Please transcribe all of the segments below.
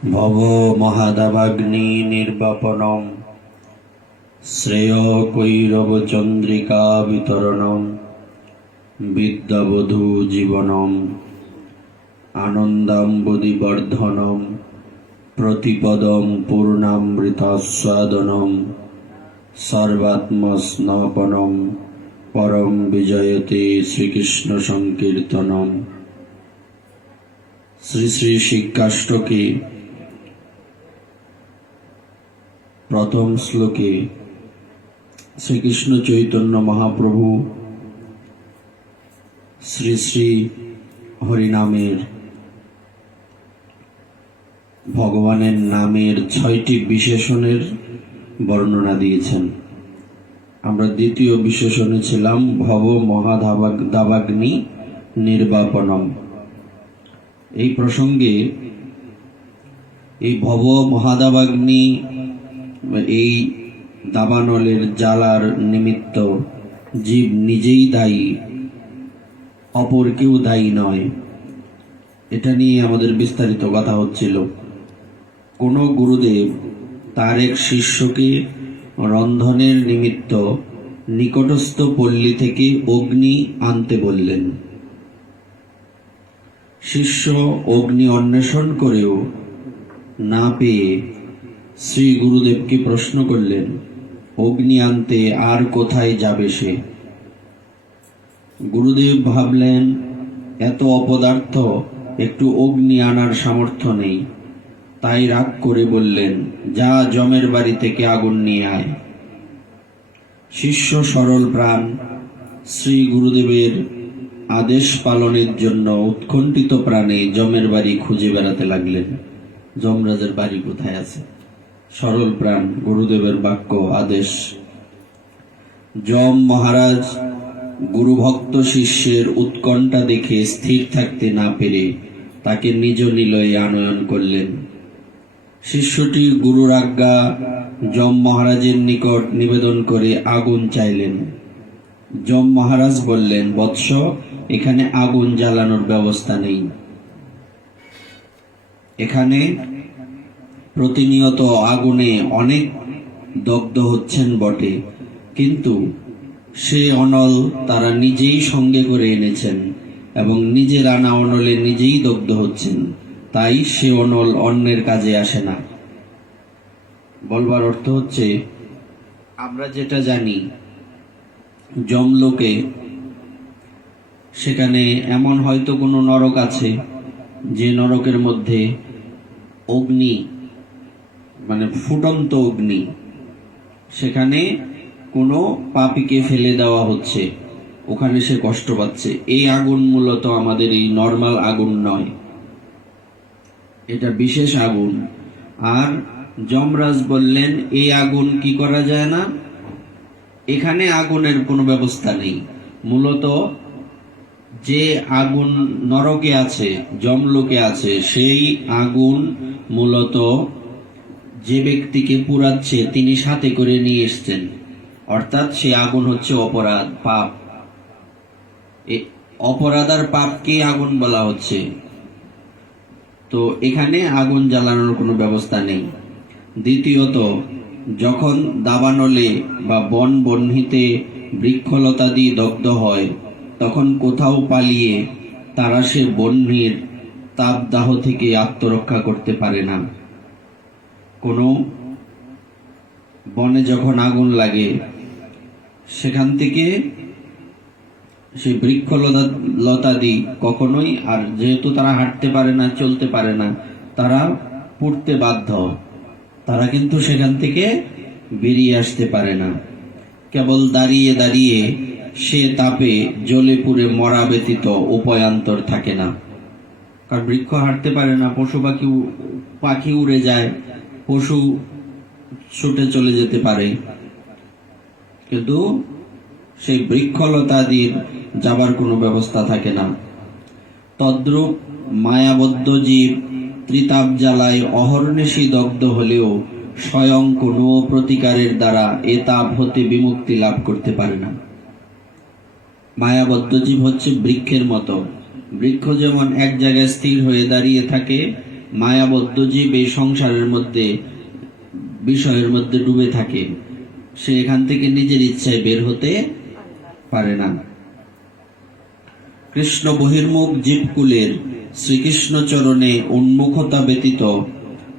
ভব মহাদাবাগ্নি নির্বাপনম শ্রেয় কৈরব চন্দ্রিকা বিতরণম বিদ্যাবধূ জীবনম আনন্দাম্বুদিবর্ধনম প্রতিপদম পূর্ণামৃতাস্বাদনম সর্বাত্মস্নপনম পরম বিজয়তে শ্রীকৃষ্ণ সংকীর্তনম। শ্রী শ্রী শিক্ষাষ্টকে প্রথম শ্লোকে শ্রীকৃষ্ণ চৈতন্য মহাপ্রভু শ্রী শ্রী হরিনামের ভগবানের নামের 6টি বিশেষণের বর্ণনা দিয়েছেন। আমরা দ্বিতীয় বিশেষণে ছিলাম ভব মহাদাবাগ্নি নির্বাপনম। এই প্রসঙ্গে এই ভব মহাদাবাগ্নি এই দাবানলের জ্বালার নিমিত্ত জীব নিজেই দায়ী, অপর কেউ দায়ী নয়। এটা নিয়ে আমাদের বিস্তারিত কথা হচ্ছিল। কোন গুরুদেব তার এক শিষ্যকে রন্ধনের নিমিত্ত নিকটস্থ পল্লী থেকে অগ্নি আনতে বললেন। শিষ্য অগ্নি অন্বেষণ করেও না পেয়ে শ্রী গুরুদেবকে প্রশ্ন করলেন, অগ্নি আনতে আর কোথায় যাবে সে? গুরুদেব ভাবলেন, এত অপদার্থ, একটু অগ্নি আনার সামর্থ্য নেই। তাই রাগ করে বললেন, যা জমের বাড়ি থেকে আগুন নিয়ে আয়। শিষ্য সরল প্রাণ শ্রী গুরুদেবের আদেশ পালনের জন্য উৎকণ্ঠিত প্রাণে জমের বাড়ি খুঁজে বেড়াতে লাগলেন। যমরাজের বাড়ি কোথায় আছে? সরল প্রাণ গুরুদেবের বাক্য আদেশ। যম মহারাজ গুরুভক্ত শিষ্যের উৎকণ্ঠা দেখে স্থির থাকতে না পেরে তাকে নিজ নিলয়ে আনয়ন করলেন। শিষ্যটি গুরুর আজ্ঞা যম মহারাজের নিকট নিবেদন করে আগুন চাইলেন। যম মহারাজ বললেন, বৎস, এখানে আগুন জ্বালানোর ব্যবস্থা নেই। এখানে প্রতিনিয়ত আগুনে অনেক দগ্ধ হচ্ছেন বটে, কিন্তু সে অনল তারা নিজেই সঙ্গে করে এনেছেন এবং নিজের আনা অনলে নিজেই দগ্ধ হচ্ছেন, তাই সে অনল অন্যের কাজে আসে না। বলবার অর্থ হচ্ছে, আমরা যেটা জানি যমলোকে সেখানে এমন হয়তো কোনো নরক আছে যে নরকের মধ্যে অগ্নি মানে ফুটন্ত অগ্নি, সেখানে কোনো পাপীকে ফেলে দেওয়া হচ্ছে, ওখানে সে কষ্ট পাচ্ছে। এই আগুন মূলত আমাদের এই নর্মাল আগুন নয়, এটা বিশেষ আগুন। আর যমরাজ বললেন, এই আগুন কি করা যায় না, এখানে আগুনের কোনো ব্যবস্থা নেই। মূলত যে আগুন নরকে আছে, যমলোকে আছে, সেই আগুন মূলত যে ব্যক্তিকে পুড়াচ্ছে তিনি সাথে করে নিয়ে এসছেন, অর্থাৎ সে আগুন হচ্ছে অপরাধ, পাপ। অপরাধ আর পাপকে আগুন বলা হচ্ছে। তো এখানে আগুন জ্বালানোর কোনো ব্যবস্থা নেই। দ্বিতীয়ত, যখন দাবানলে বা বন বহ্নিতে বৃক্ষলতাদি দগ্ধ হয়, তখন কোথাও পালিয়ে তারা সে বহ্নির তাপদাহ থেকে আত্মরক্ষা করতে পারে না। কোনো বনে যখন আগুন লাগে, সেখান থেকে সেই বৃক্ষলতাদি কখনোই, আর যেহেতু তারা হাঁটতে পারে না, চলতে পারে না, তারা পুড়তে বাধ্য, তারা কিন্তু সেখান থেকে বেরিয়ে আসতে পারে না। কেবল দাঁড়িয়ে দাঁড়িয়ে সে তাপে জ্বলে পুড়ে মরা ব্যতীত উপায়ান্তর থাকে না। কারণ বৃক্ষ হাঁটতে পারে না, পশু পাখি উড়ে যায়, পশু ছুটে চলে যেতে পারে, কিন্তু সেই বৃক্ষলতাদির যাবার কোনো ব্যবস্থা থাকে না। তদ্রূপ মায়াবদ্ধ জীব ত্রিতাপ জ্বালায় অহর্নিশি দগ্ধ হলেও স্বয়ং কোনো প্রতিকারের দ্বারা এ তাপ হতে বিমুক্তি লাভ করতে পারে না। মায়াবদ্ধ জীব হচ্ছে বৃক্ষের মতো। বৃক্ষ যেমন এক জায়গায় স্থির হয়ে দাঁড়িয়ে থাকে, মায়াবদ্ধ জীব এই সংসারের মধ্যে বিষয়ের মধ্যে ডুবে থাকে, সে এখান থেকে নিজের ইচ্ছায় বের হতে পারে না। কৃষ্ণ বহির্মুখ জীবকুলের শ্রীকৃষ্ণ চরণে উন্মুখতা ব্যতীত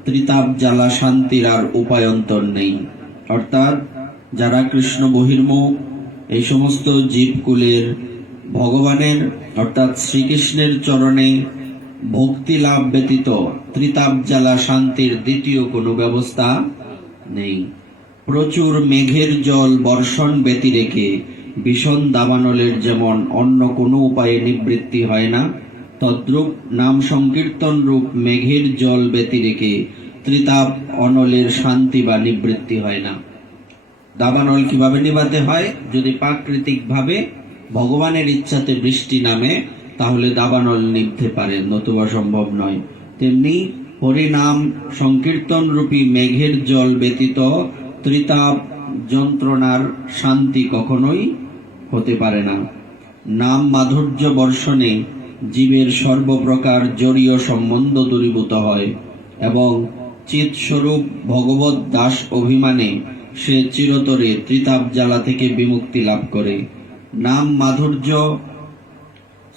ত্রিতাপ জ্বালা শান্তির আর উপায়ন্তর নেই। অর্থাৎ যারা কৃষ্ণ বহির্মুখ, এই সমস্ত জীবকুলের ভগবানের অর্থাৎ শ্রীকৃষ্ণের চরণে ভক্তি লাভ ব্যতীত ত্রিতাপ জ্বালা শান্তির দ্বিতীয় কোনো ব্যবস্থা নেই। প্রচুর মেঘের জল বর্ষণ ব্যতি রেখে ভীষণ দাবানলের যেমন অন্য কোনো উপায়ে নিবৃত্তি হয় না, তদ্রূপ নাম সংকীর্তন রূপ মেঘের জল ব্যতি রেখে ত্রিতাপ অনলের শান্তি বা নিবৃত্তি হয় না। দাবানল কিভাবে নিভাতে হয়? যদি প্রাকৃতিকভাবে ভগবানের ইচ্ছাতে বৃষ্টি নামে তাহলে দাবানল নিভতে পারে, নতুবা সম্ভব নয়। তেমনি হরিনাম সংকীর্তন রূপী মেঘের জল ব্যতীত ত্রিতাপ যন্ত্রণার শান্তি কখনোই হতে পারে না। নাম মাধুর্য বর্ষণে জীবের সর্বপ্রকার জড়ীয় সম্বন্ধ দূরীভূত হয় এবং চিৎস্বরূপ ভগবত দাস অভিমানে সে চিরতরে ত্রিতাপ জ্বালা থেকে বিমুক্তি লাভ করে। নাম মাধুর্য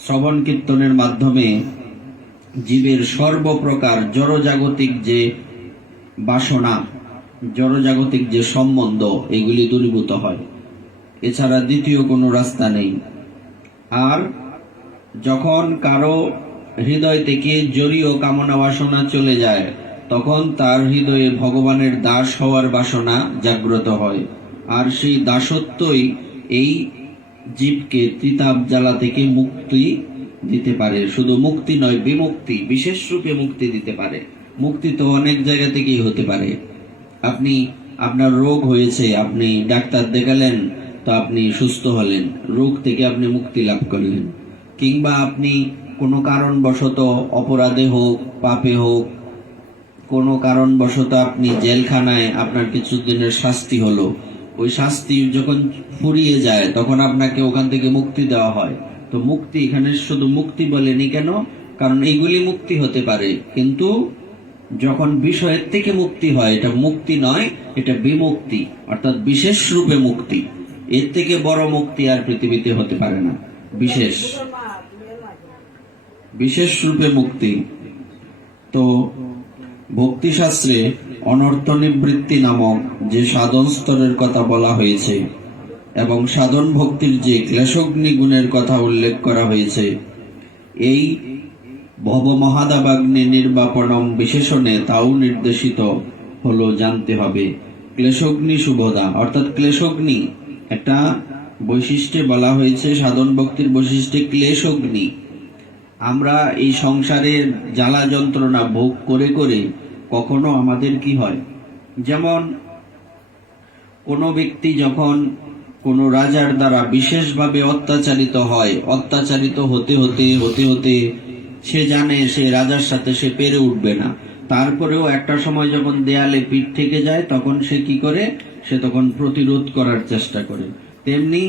শ্রবণ কীর্তনের মাধ্যমে জীবের সর্বপ্রকার জড়জাগতিক যে বাসনা, জড়জাগতিক যে সম্বন্ধ, এগুলি দূরীভূত হয়। এছাড়া দ্বিতীয় কোনো রাস্তা নেই। আর যখন কারো হৃদয় থেকে জড়ীয় কামনা বাসনা চলে যায়, তখন তার হৃদয়ে ভগবানের দাস হওয়ার বাসনা জাগ্রত হয়। আর সেই দাসত্বই এই জীবকে ত্রিতাপ জ্বালা থেকে মুক্তি দিতে পারে। শুধু মুক্তি নয়, বিমুক্তি, বিশেষ রূপে মুক্তি দিতে পারে। মুক্তি তো অনেক জায়গা থেকেই হতে পারে। আপনি আপনার রোগ হয়েছে, আপনি ডাক্তার দেখালেন, তো আপনি সুস্থ হলেন, রোগ থেকে আপনি মুক্তি লাভ করলেন। কিংবা আপনি কোনো কারণবশত অপরাধে হোক, পাপে হোক, কোনো কারণবশত আপনি জেলখানায় আপনার কিছুদিনের শাস্তি হলো, ওই শাস্তি যখন ফুরিয়ে যায় তখন আপনাকে ওখান থেকে মুক্তি দেওয়া হয়। তো মুক্তি এখানে শুধু মুক্তি বলেনি কেন? কারণ এইগুলি মুক্তি হতে পারে, কিন্তু যখন বিষয়ের থেকে মুক্তি হয়, এটা মুক্তি নয়, এটা বিমুক্তি, অর্থাৎ বিশেষ রূপে মুক্তি। এর থেকে বড় মুক্তি আর পৃথিবীতে হতে পারে না। বিশেষ রূপে মুক্তি। তো ভক্তিশাস্ত্রে অনর্থ নিবৃত্তি নামক যে সাধন স্তরের কথা বলা হয়েছে এবং সাধন ভক্তির যে ক্লেশগ্নি গুণের কথা উল্লেখ করা হয়েছে, এই ভব মহাদাবাগ্নি নির্বাপনম বিশেষণে তাও নির্দেশিত হলো জানতে হবে। ক্লেশগ্নি শুভদা, অর্থাৎ ক্লেশগ্নি একটা বৈশিষ্ট্যে বলা হয়েছে, সাধন ভক্তির বৈশিষ্ট্যে ক্লেশগ্নি। আমরা এই সংসারের জ্বালা যন্ত্রণা ভোগ করে করে কখনো আমাদের কি হয়, যেমন কোনো ব্যক্তি যখন কোনো রাজার দ্বারা বিশেষভাবে অত্যাচারিত হয়, অত্যাচারিত হতে হতে হতে হতে সে জানে সে রাজার সাথে সে পেরে উঠবে না, তারপরেও একটা সময় যখন দেয়ালে পিঠ থেকে যায় তখন সে কি করে? সে তখন প্রতিরোধ করার চেষ্টা করে। তেমনি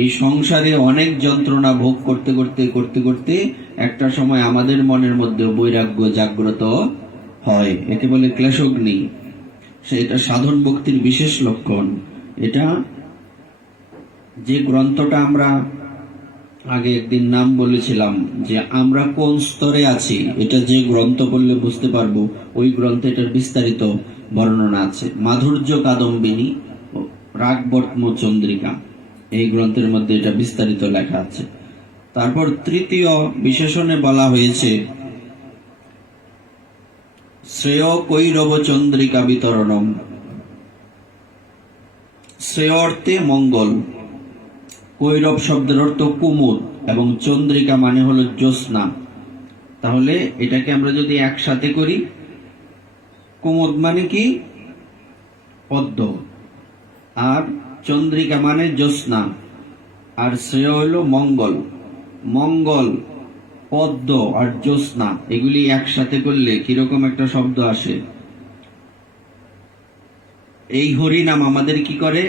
এই সংসারে অনেক যন্ত্রণা ভোগ করতে করতে করতে করতে একটা সময় আমাদের মনের মধ্যে বৈরাগ্য জাগ্রত হয়, একে বলে ক্লেশগ্নি। এটা সাধন ভক্তির বিশেষ লক্ষণ। এটা যে গ্রন্থটা আমরা আগে একদিন নাম বলেছিলাম যে আমরা কোন স্তরে আছি, এটা যে গ্রন্থ পড়লে বুঝতে পারবো, ওই গ্রন্থে এটার বিস্তারিত বর্ণনা আছে। মাধুর্য কাদম্বিনী, রাগবর্ত্ম চন্দ্রিকা, এই গ্রন্থের মধ্যে এটা বিস্তারিত লেখা আছে। তারপর তৃতীয় বিশেষণে বলা হয়েছে শ্রেয় কৈরব চন্দ্রিকা বিতরণম। শ্রেয় অর্থে মঙ্গল, কৈরব শব্দের অর্থ কুমুদ এবং চন্দ্রিকা মানে হলো জ্যোৎস্না। তাহলে এটাকে আমরা যদি একসাথে করি, কুমুদ মানে কি? পদ্ম, আর চন্দ্রিকা মানে জ্যোৎস্না, আর শ্রেয় হলো মঙ্গল। মঙ্গল, পদ্ম আর জ্যোৎস্না, এগুলি একসাথে করলে কিরকম একটা শব্দ আসে? এই হরিনাম আমাদের কি করে?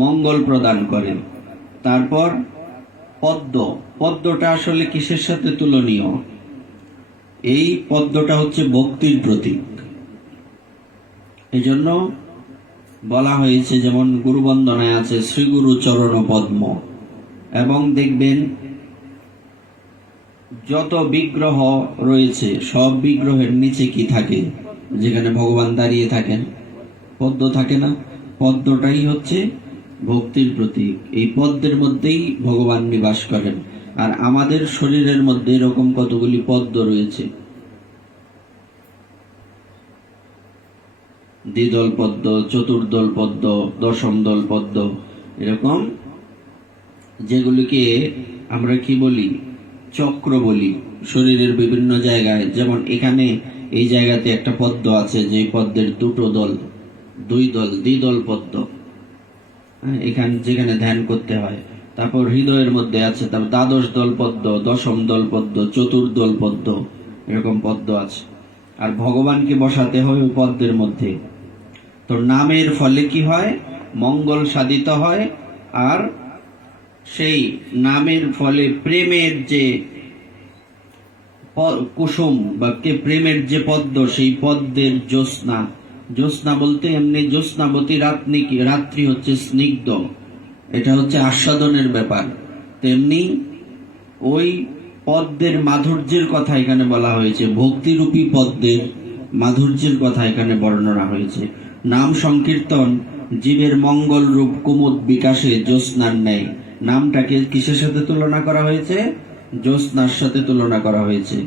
মঙ্গল প্রদান করে। তারপর পদ্ম, পদ্মটা আসলে কিসের সাথে তুলনীয়? এই পদ্মটা হচ্ছে ভক্তির প্রতীক। এই জন্য বলা হয়েছে, যেমন গুরু বন্দনায় আছে শ্রী গুরু চরণ পদ্ম। এবং দেখবেন যত বিগ্রহ রয়েছে সব বিগ্রহের নিচে কি থাকে? যেখানে ভগবান দাঁড়িয়ে থাকেন পদ্ম থাকে না? পদ্মটাই হচ্ছে ভক্তির প্রতীক। এই পদ্মের মধ্যেই ভগবান নিবাস করেন। আর আমাদের শরীরের মধ্যে এরকম কতগুলি পদ্ম রয়েছে, দ্বিদল পদ্ম, চতুর্দল পদ্ম, দশম দল পদ্ম, এরকম, যেগুলিকে আমরা কি বলি? চক্র বলি। শরীরের বিভিন্ন জায়গায়, যেমন এখানে এই জায়গাতে একটা পদ্ম আছে, যে পদ্মের দুটো দল, দুই দল, দ্বিদল পদ্ম, এখানে যেখানে ধ্যান করতে হয়। তারপর হৃদয়ের মধ্যে আছে, তারপর দ্বাদশ দল পদ্ম, দশম দল পদ্ম, চতুর্দল পদ্ম, এরকম পদ্ম আছে। আর ভগবানকে বসাতে হবে পদ্মের মধ্যে। তো নামের ফলে কি হয়? মঙ্গল সাধিত হয়। আর সেই নামের ফলে প্রেমের যে কুসুম বা প্রেমের যে পদ্ম, সেই পদ্মের জ্যোৎস্না, জ্যোৎস্না বলতে এমনি জ্যোৎস্নাবতী রাত্রি হচ্ছে স্নিগ্ধ, এটা হচ্ছে আস্বাদনের ব্যাপার। তেমনি ওই পদ্মের মাধুর্যের কথা এখানে বলা হয়েছে, ভক্তিরূপী পদ্মের মাধুর্যের কথা এখানে বর্ণনা হয়েছে। নাম সংকীর্তন জীবের মঙ্গল রূপ কুমুদ বিকাশে জ্যোৎস্নার ন্যায়। নামটাকে কিসের সাথে তুলনা করা হয়েছে? জ্যোৎস্নার সাথে তুলনা করা হয়েছে।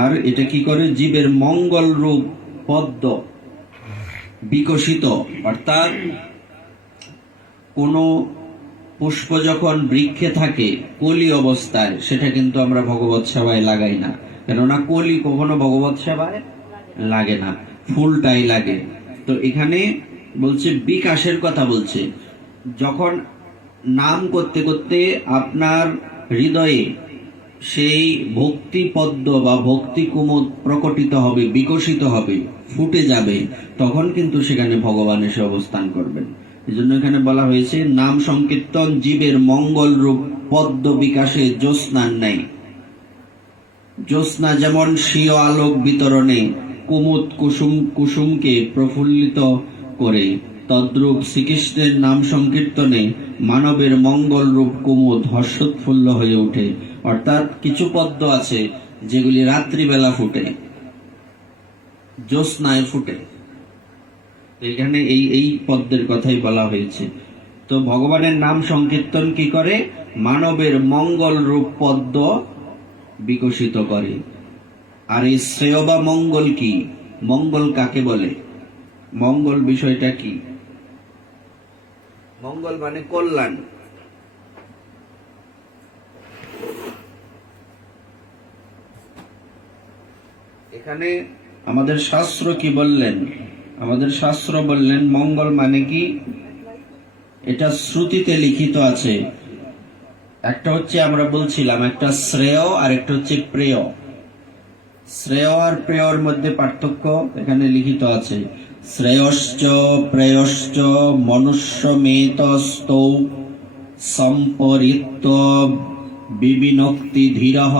আর এটা কি করে? জীবের মঙ্গল রূপ পদ্ম বিকশিত, অর্থাৎ কোন পুষ্প যখন বৃক্ষে থাকে কলি অবস্থায়, সেটা কিন্তু আমরা ভগবত সেবায় লাগাই না, কেননা কলি কখনো ভগবত সেবায় লাগে না, ফুলটাই লাগে। তো এখানে বলছে বিকাশের কথা বলছে, যখন নাম করতে করতে আপনার হৃদয়ে সেই ভক্তি পদ্ম বা ভক্তি কুমুদ প্রকটিত হবে, বিকশিত হবে, ফুটে যাবে, তখন কিন্তু সেখানে ভগবান এসে অবস্থান করবেন। এই জন্য এখানে বলা হয়েছে নাম সংকীর্তন জীবের মঙ্গল রূপ পদ্ম বিকাশে জ্যোৎস্নার ন্যায়। জ্যোৎস্না যেমন স্বীয় আলোক বিতরণে কুমুদ কুসুমকে প্রফুল্লিত করে, তদ্রূপ শ্রীকৃষ্ণের নাম সংকীর্তনে মানবের মঙ্গল রূপ কুমুদ হর্ষোৎফুল্ল হয়ে ওঠে। অর্থাৎ কিছু পদ্ম আছে যেগুলি রাত্রিবেলা ফুটে, জ্যোৎস্নায় ফুটে। এখানে এই পদ্মের কথাই বলা হয়েছে। তো ভগবানের নাম সংকীর্তন কি করে? মানবের মঙ্গল রূপ পদ্ম বিকশিত করে। আর এই শ্রেয় বা মঙ্গল কি? মঙ্গল কাকে বলে? মঙ্গল বিষয়টা কি? মঙ্গল মানে কল্যাণ। এখানে আমাদের শাস্ত্র কি বললেন? আমাদের শাস্ত্র বললেন মঙ্গল মানে কি? এটা শ্রুতিতে লিখিত আছে। একটা হচ্ছে আমরা বলছিলাম, একটা শ্রেয় আর একটা হচ্ছে প্রেয়। শ্রেয় আর প্রেয়র মধ্যে পার্থক্য এখানে লিখিত আছে। শ্রেয়শ্চ প্রেয়শ্চ মনুষ্যমেতস্তৌ সম্পরিত্য বিবিনক্তি ধীরঃ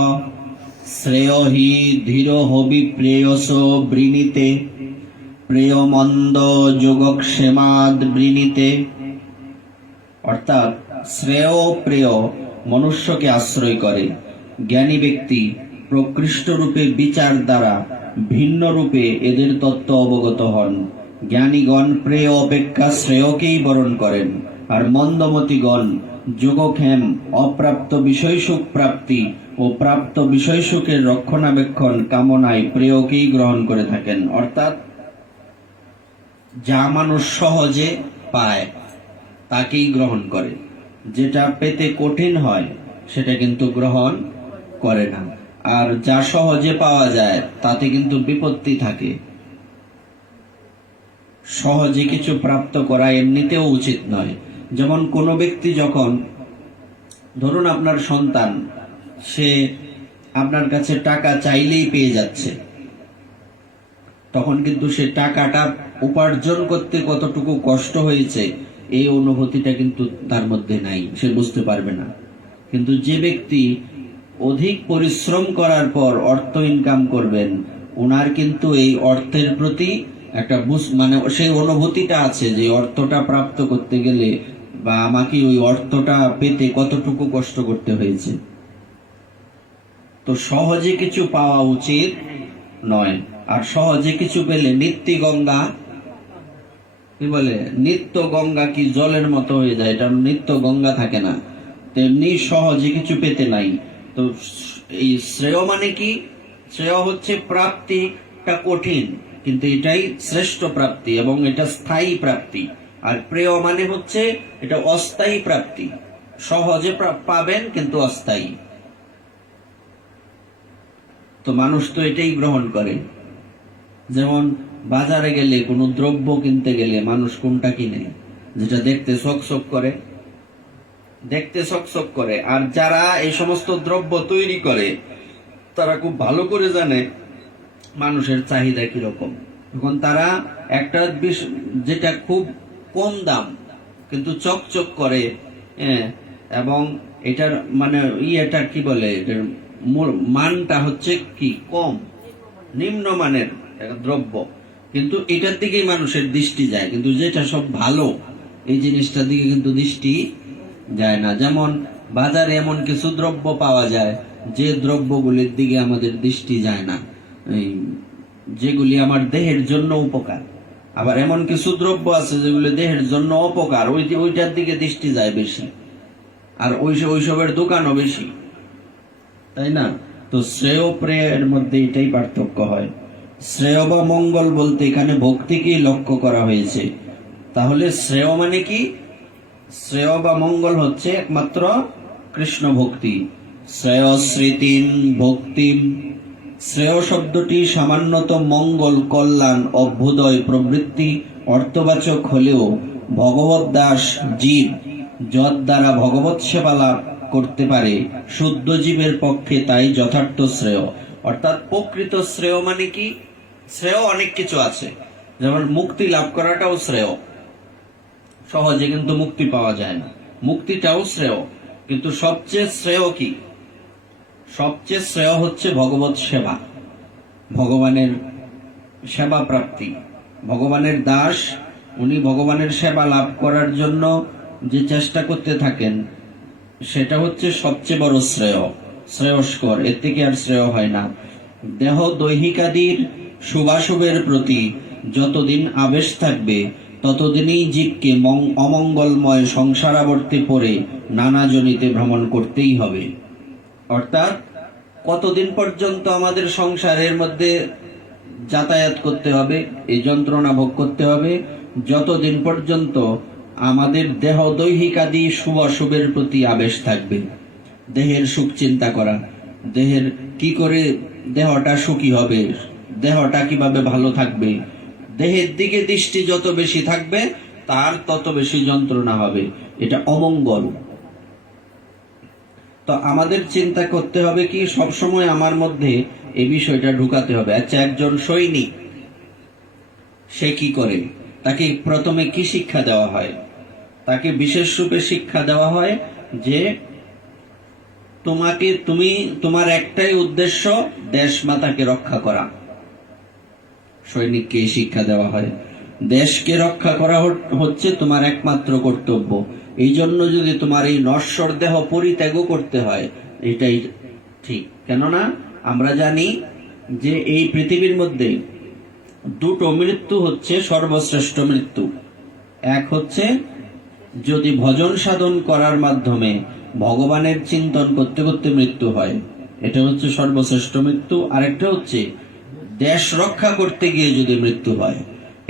শ্রেয় হি ধীর হবি প্রেয়স বৃণীতে প্রেয়মন্দ যোগক্ষেমাদ বৃণীতে। অর্থাৎ শ্রেয় প্রেয় মনুষ্যকে আশ্রয় করে। জ্ঞানী ব্যক্তি প্রকৃষ্ট রূপে বিচার দ্বারা ভিন্ন রূপে এদের তত্ত্ব অবগত হন। জ্ঞানীগণ প্রেয় অপেক্ষা শ্রেয়কেই বরণ করেন, আর মন্দমতিগণ যোগক্ষেম অপ্রাপ্ত বিষয়সুখ প্রাপ্তি ও প্রাপ্ত বিষয়সুখের রক্ষণাবেক্ষণ কামনায় প্রেয়কেই গ্রহণ করে থাকেন। অর্থাৎ যা মানুষ সহজে পায় তাকেই গ্রহণ করে, যেটা পেতে কঠিন হয় সেটা কিন্তু গ্রহণ করে না। আর যা সহজে পাওয়া যায় তাতে কিন্তু বিপত্তি থাকে। সহজে কিছু প্রাপ্ত করা এমনিতেও উচিত নয়। যেমন কোনো ব্যক্তি যখন, ধরুন আপনার সন্তান, সে আপনার কাছে টাকা চাইলেই পেয়ে যাচ্ছে, তখন কিন্তু সে টাকাটা উপার্জন করতে কতটুকু কষ্ট হয়েছে এই অনুভূতিটা কিন্তু তার মধ্যে নাই, সে বুঝতে পারবে না। কিন্তু যে ব্যক্তি অধিক পরিশ্রম করার পর অর্থ ইনকাম করবেন, ওনার কিন্তু এই অর্থের প্রতি একটা মানে সেই অনুভূতিটা আছে যে অর্থটা প্রাপ্ত করতে গেলে বা আমাকে ওই অর্থটা পেতে কতটুকু কষ্ট করতে হয়েছে। তো সহজে কিছু পাওয়া উচিত নয়। আর সহজে কিছু পেলে নিত্য গঙ্গা কি বলে, নিত্য গঙ্গা কি জলের মতো হয়ে যায়, এটা নিত্য গঙ্গা থাকে না, তেমনি সহজে কিছু পেতে নাই। তো এই শ্রেয় মানে কি? শ্রেয় হচ্ছে প্রাপ্তিটা কঠিন, কিন্তু এটাই শ্রেষ্ঠ প্রাপ্তি এবং এটা স্থায়ী প্রাপ্তি। আর প্রেয় মানে হচ্ছে এটা অস্থায়ী প্রাপ্তি, সহজে পাবেন কিন্তু অস্থায়ী। তো মানুষ তো এটাই গ্রহণ করে। যেমন বাজারে গেলে কোনো দ্রব্য কিনতে গেলে মানুষ কোনটা কিনে? যেটা দেখতে সকসক করে, দেখতে সকসক করে। আর যারা এই সমস্ত দ্রব্য তৈরি করে তারা খুব ভালো করে জানে মানুষের চাহিদা কিরকম। এখন তারা একটা যেটা খুব কম দাম কিন্তু চকচক করে, এবং এটার মানে ইয়েটা কি বলে, এটার মানটা হচ্ছে কি কম, নিম্নমানের দ্রব্য, কিন্তু এটার দিকেই মানুষের দৃষ্টি যায়। কিন্তু যেটা সব ভালো এই জিনিসটার দিকে কিন্তু দৃষ্টি যায় না। যেমন বাজারে এমন কিছু দ্রব্য পাওয়া যায় যে দ্রব্যগুলির দিকে আমাদের দৃষ্টি যায় না, যেগুলি আমার দেহের জন্য উপকার। আবার এমন কিছু দ্রব্য আছে যেগুলি দেহের জন্য অপকার, ওইটার দিকে দৃষ্টি যায় বেশি, আর ওইসবের দোকানও বেশি, তাই না? তো শ্রেয় প্রেয়ের মধ্যে এটাই পার্থক্য হয়। শ্রেয় বা মঙ্গল বলতে এখানে ভক্তিকেই লক্ষ্য করা হয়েছে। তাহলে শ্রেয় মানে কি? শ্রেয় বা মঙ্গল হচ্ছে একমাত্র কৃষ্ণ ভক্তি। শ্রেয় স্মৃতিন ভক্তিম। শ্রেয় শব্দটি সামান্যত মঙ্গল, কল্যাণ, অভ্যুদয় প্রবৃত্তি অর্থবাচক হলেও ভগবত দাস জীব যদ দ্বারা ভগবত সেবা লাভ করতে পারে শুদ্ধ জীবের পক্ষে তাই যথার্থ শ্রেয়। অর্থাৎ প্রকৃত শ্রেয় মানে কি? শ্রেয় অনেক কিছু আছে, যেমন মুক্তি লাভ করাটাও শ্রেয়, সহজে কিন্তু মুক্তি পাওয়া যায় না, মুক্তিটাও শ্রেয়। কিন্তু সবচেয়ে শ্রেয় কি? সবচেয়ে শ্রেয় হচ্ছে ভগবত সেবা, ভগবানের সেবা প্রাপ্তি। ভগবানের দাস, উনি ভগবানের সেবা লাভ করার জন্য যে চেষ্টা করতে থাকেন সেটা হচ্ছে সবচেয়ে বড় শ্রেয়, শ্রেয়স্কর। এর থেকে আর শ্রেয় হয় না। দেহ দৈহিকাদির শুভাশুভের প্রতি যতদিন আবেশ থাকবে ততদিনই জীবকে অমঙ্গলময় সংসারাবর্তে পড়ে নানা জনিতে ভ্রমণ করতেই হবে। অর্থাৎ কতদিন পর্যন্ত আমাদের সংসারের মধ্যে যাতায়াত করতে হবে, এই যন্ত্রণা ভোগ করতে হবে? যতদিন পর্যন্ত আমাদের দেহ দৈহিক আদি শুভ অশুভের প্রতি আবেশ থাকবে। দেহের সুখ চিন্তা করা, দেহের কি করে দেহটা সুখী হবে, দেহটা কিভাবে ভালো থাকবে, দেহের দিকে দৃষ্টি যত বেশি থাকবে তার তত বেশি যন্ত্রণা হবে, এটা অমঙ্গল। তো আমাদের চিন্তা করতে হবে কি, সবসময় আমার মধ্যে এই বিষয়টা ঢুকাতে হবে। আচ্ছা, একজন সৈনিক সে কি করে? তাকে প্রথমে কি শিক্ষা দেওয়া হয়? তাকে বিশেষ রূপে শিক্ষা দেওয়া হয় যে তোমার একটাই উদ্দেশ্য দেশ মাতাকে রক্ষা করা। সৈনিককে শিক্ষা দেওয়া হয় দেশকে রক্ষা করা হচ্ছে তোমার একমাত্র কর্তব্য। এই জন্য যদি তোমার এই নশ্বর দেহ পরিত্যাগও করতে হয় এটাই ঠিক। কেননা আমরা জানি যে এই পৃথিবীর মধ্যে দুটো মৃত্যু হচ্ছে সর্বশ্রেষ্ঠ মৃত্যু। এক হচ্ছে যদি ভজন সাধন করার মাধ্যমে ভগবানের চিন্তন করতে করতে মৃত্যু হয়, এটা হচ্ছে সর্বশ্রেষ্ঠ মৃত্যু। আরেকটা হচ্ছে দেশ রক্ষা করতে গিয়ে যদি মৃত্যু হয়,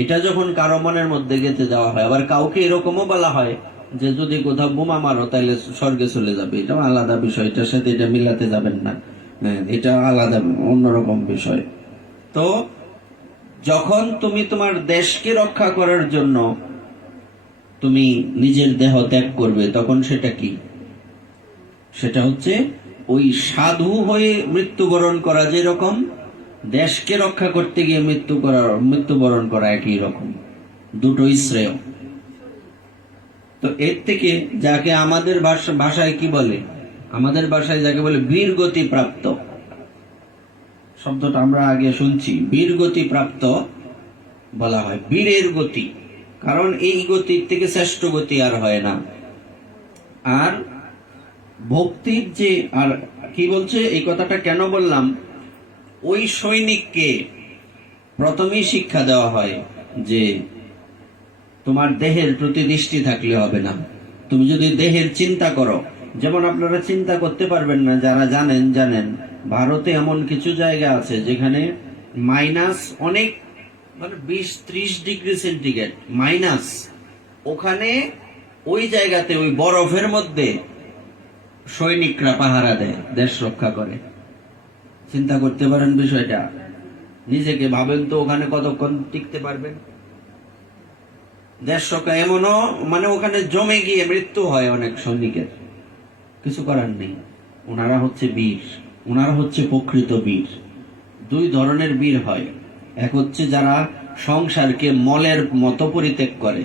এটা যখন কারো মনের মধ্যে গেঁথে যাওয়া হয়। আবার কাউকে এরকমও বলা হয় যে যদি কোথাও বোমা মারো তাহলে স্বর্গে চলে যাবে, এটা আলাদা বিষয়, এটার সাথে এটা মিলাতে যাবেন না, এটা আলাদা অন্যরকম বিষয়। তো যখন তুমি তোমার দেশকে রক্ষা করার জন্য তুমি নিজের দেহ ত্যাগ করবে, তখন সেটা কি? সেটা হচ্ছে ওই সাধু হয়ে মৃত্যুবরণ করা, যেরকম দেশকে রক্ষা করতে গিয়ে মৃত্যুবরণ করা একই রকম, দুটোই শ্রেয়। তো এর থেকে যাকে আমাদের ভাষায় কি বলে, আমাদের ভাষায় যাকে বলে বীর গতি প্রাপ্ত, শব্দটা আমরা আগে শুনছি, বীর গতি প্রাপ্ত বলা হয়, বীরের গতি। কারণ এই গতির থেকে শ্রেষ্ঠ গতি আর হয় না। আর ভক্তির যে, আর কি বলছে এই কথাটা কেন বললাম, ওই সৈনিককে প্রথমেই শিক্ষা দেওয়া হয় যে তোমার দেহের প্রতি দৃষ্টি থাকলে হবে না, তুমি যদি দেহের চিন্তা করো, যেমন আপনারা চিন্তা করতে পারবেন না, যারা জানেন ভারতে এমন কিছু জায়গা আছে যেখানে মাইনাস অনেক, মানে 20-30 ডিগ্রি সেন্টিগ্রেড মাইনাস, ওখানে ওই জায়গাতে ওই বরফের মধ্যে সৈনিকরা পাহারা দেয়, দেশ রক্ষা করে। চিন্তা করতে পারেন বিষয়টা, নিজেকে ভাবেন তো ওখানে কতক্ষণ টিকতে পারবেন। দেশ রক্ষা এমনও, মানে ওখানে জমে গিয়ে মৃত্যু হয় অনেক সৈনিকের, কিছু করার নেই। ওনারা হচ্ছে বীর, ওনারা হচ্ছে প্রকৃত বীর। দুই ধরনের বীর হয়, এক হচ্ছে যারা সংসারকে মলের মতো পরিত্যাগ করে,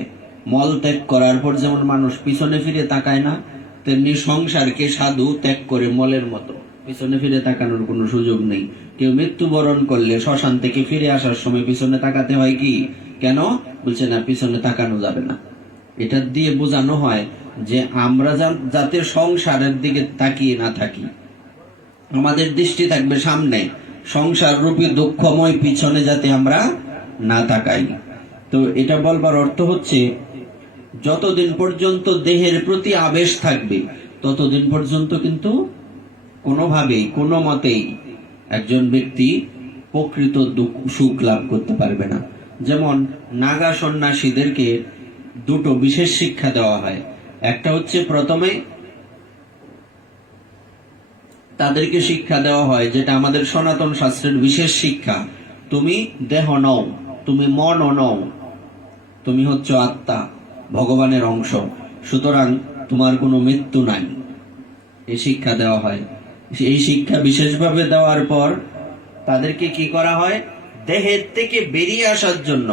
মল ত্যাগ করার পর যেমন মানুষ পিছনে ফিরে তাকায় না, তেমনি সংসারকে সাধু ত্যাগ করে মলের মতো, পিছনে ফিরে তাকানোর কোনো সুযোগ নেই। কেউ মৃত্যুবরণ করলে শ্মশান থেকে ফিরে আসার সময় পিছনে তাকাতে হয় কি, কেন বলছে না, পিছনে তাকানো যাবে না। এটা দিয়ে বোঝানো হয় যে আমরা যাতে সংসারের দিকে তাকিয়ে না থাকি, আমাদের দৃষ্টি থাকবে সামনে, সংসার রূপী দুঃখময় পিছনে যাতে আমরা না তাকাই। তো এটা বলবার অর্থ হচ্ছে যতদিন পর্যন্ত দেহের প্রতি আবেশ থাকবে ততদিন পর্যন্ত কিন্তু কোনোভাবেই কোনো মতেই একজন ব্যক্তি প্রকৃত সুখ লাভ করতে পারবে না। যেমন নাগা সন্ন্যাসীদেরকে দুটো বিশেষ শিক্ষা দেওয়া হয়। একটা হচ্ছে প্রথমে তাদেরকে শিক্ষা দেওয়া হয়, যেটা আমাদের সনাতন শাস্ত্রের বিশেষ শিক্ষা, তুমি দেহ নও, তুমি মনও নও, তুমি হচ্ছে আত্মা, ভগবানের অংশ, সুতরাং তোমার কোনো মৃত্যু নাই। এই শিক্ষা দেওয়া হয়। এই শিক্ষা বিশেষভাবে দেওয়ার পর তাদেরকে কি করা হয়, দেহের থেকে বেরিয়ে আসার জন্য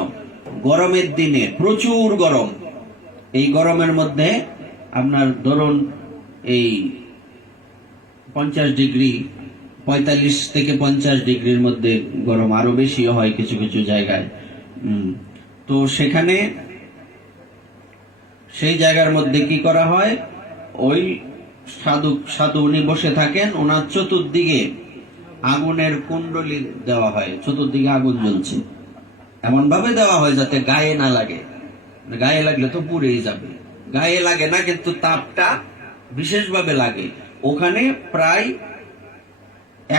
গরমের দিনে, প্রচুর গরম, এই গরমের মধ্যে আপনার ধরুন এই 50 ডিগ্রি, 45 থেকে 50 ডিগ্রির মধ্যে গরম, আরো বেশিও হয় কিছু কিছু জায়গায়। তো সেখানে সেই জায়গার মধ্যে কি করা হয়, ওই সাধু উনি বসে থাকেন, ওনার চতুর্দিকে আগুনের কুণ্ডলি দেওয়া হয়, চতুর্দিকে আগুন জ্বলছে, এমন ভাবে দেওয়া হয় যাতে গায়ে না লাগে, গায়ে লাগলে তো পুড়েই যাবে, গায়ে লাগে না কিন্তু তাপটা বিশেষভাবে লাগে। ওখানে প্রায়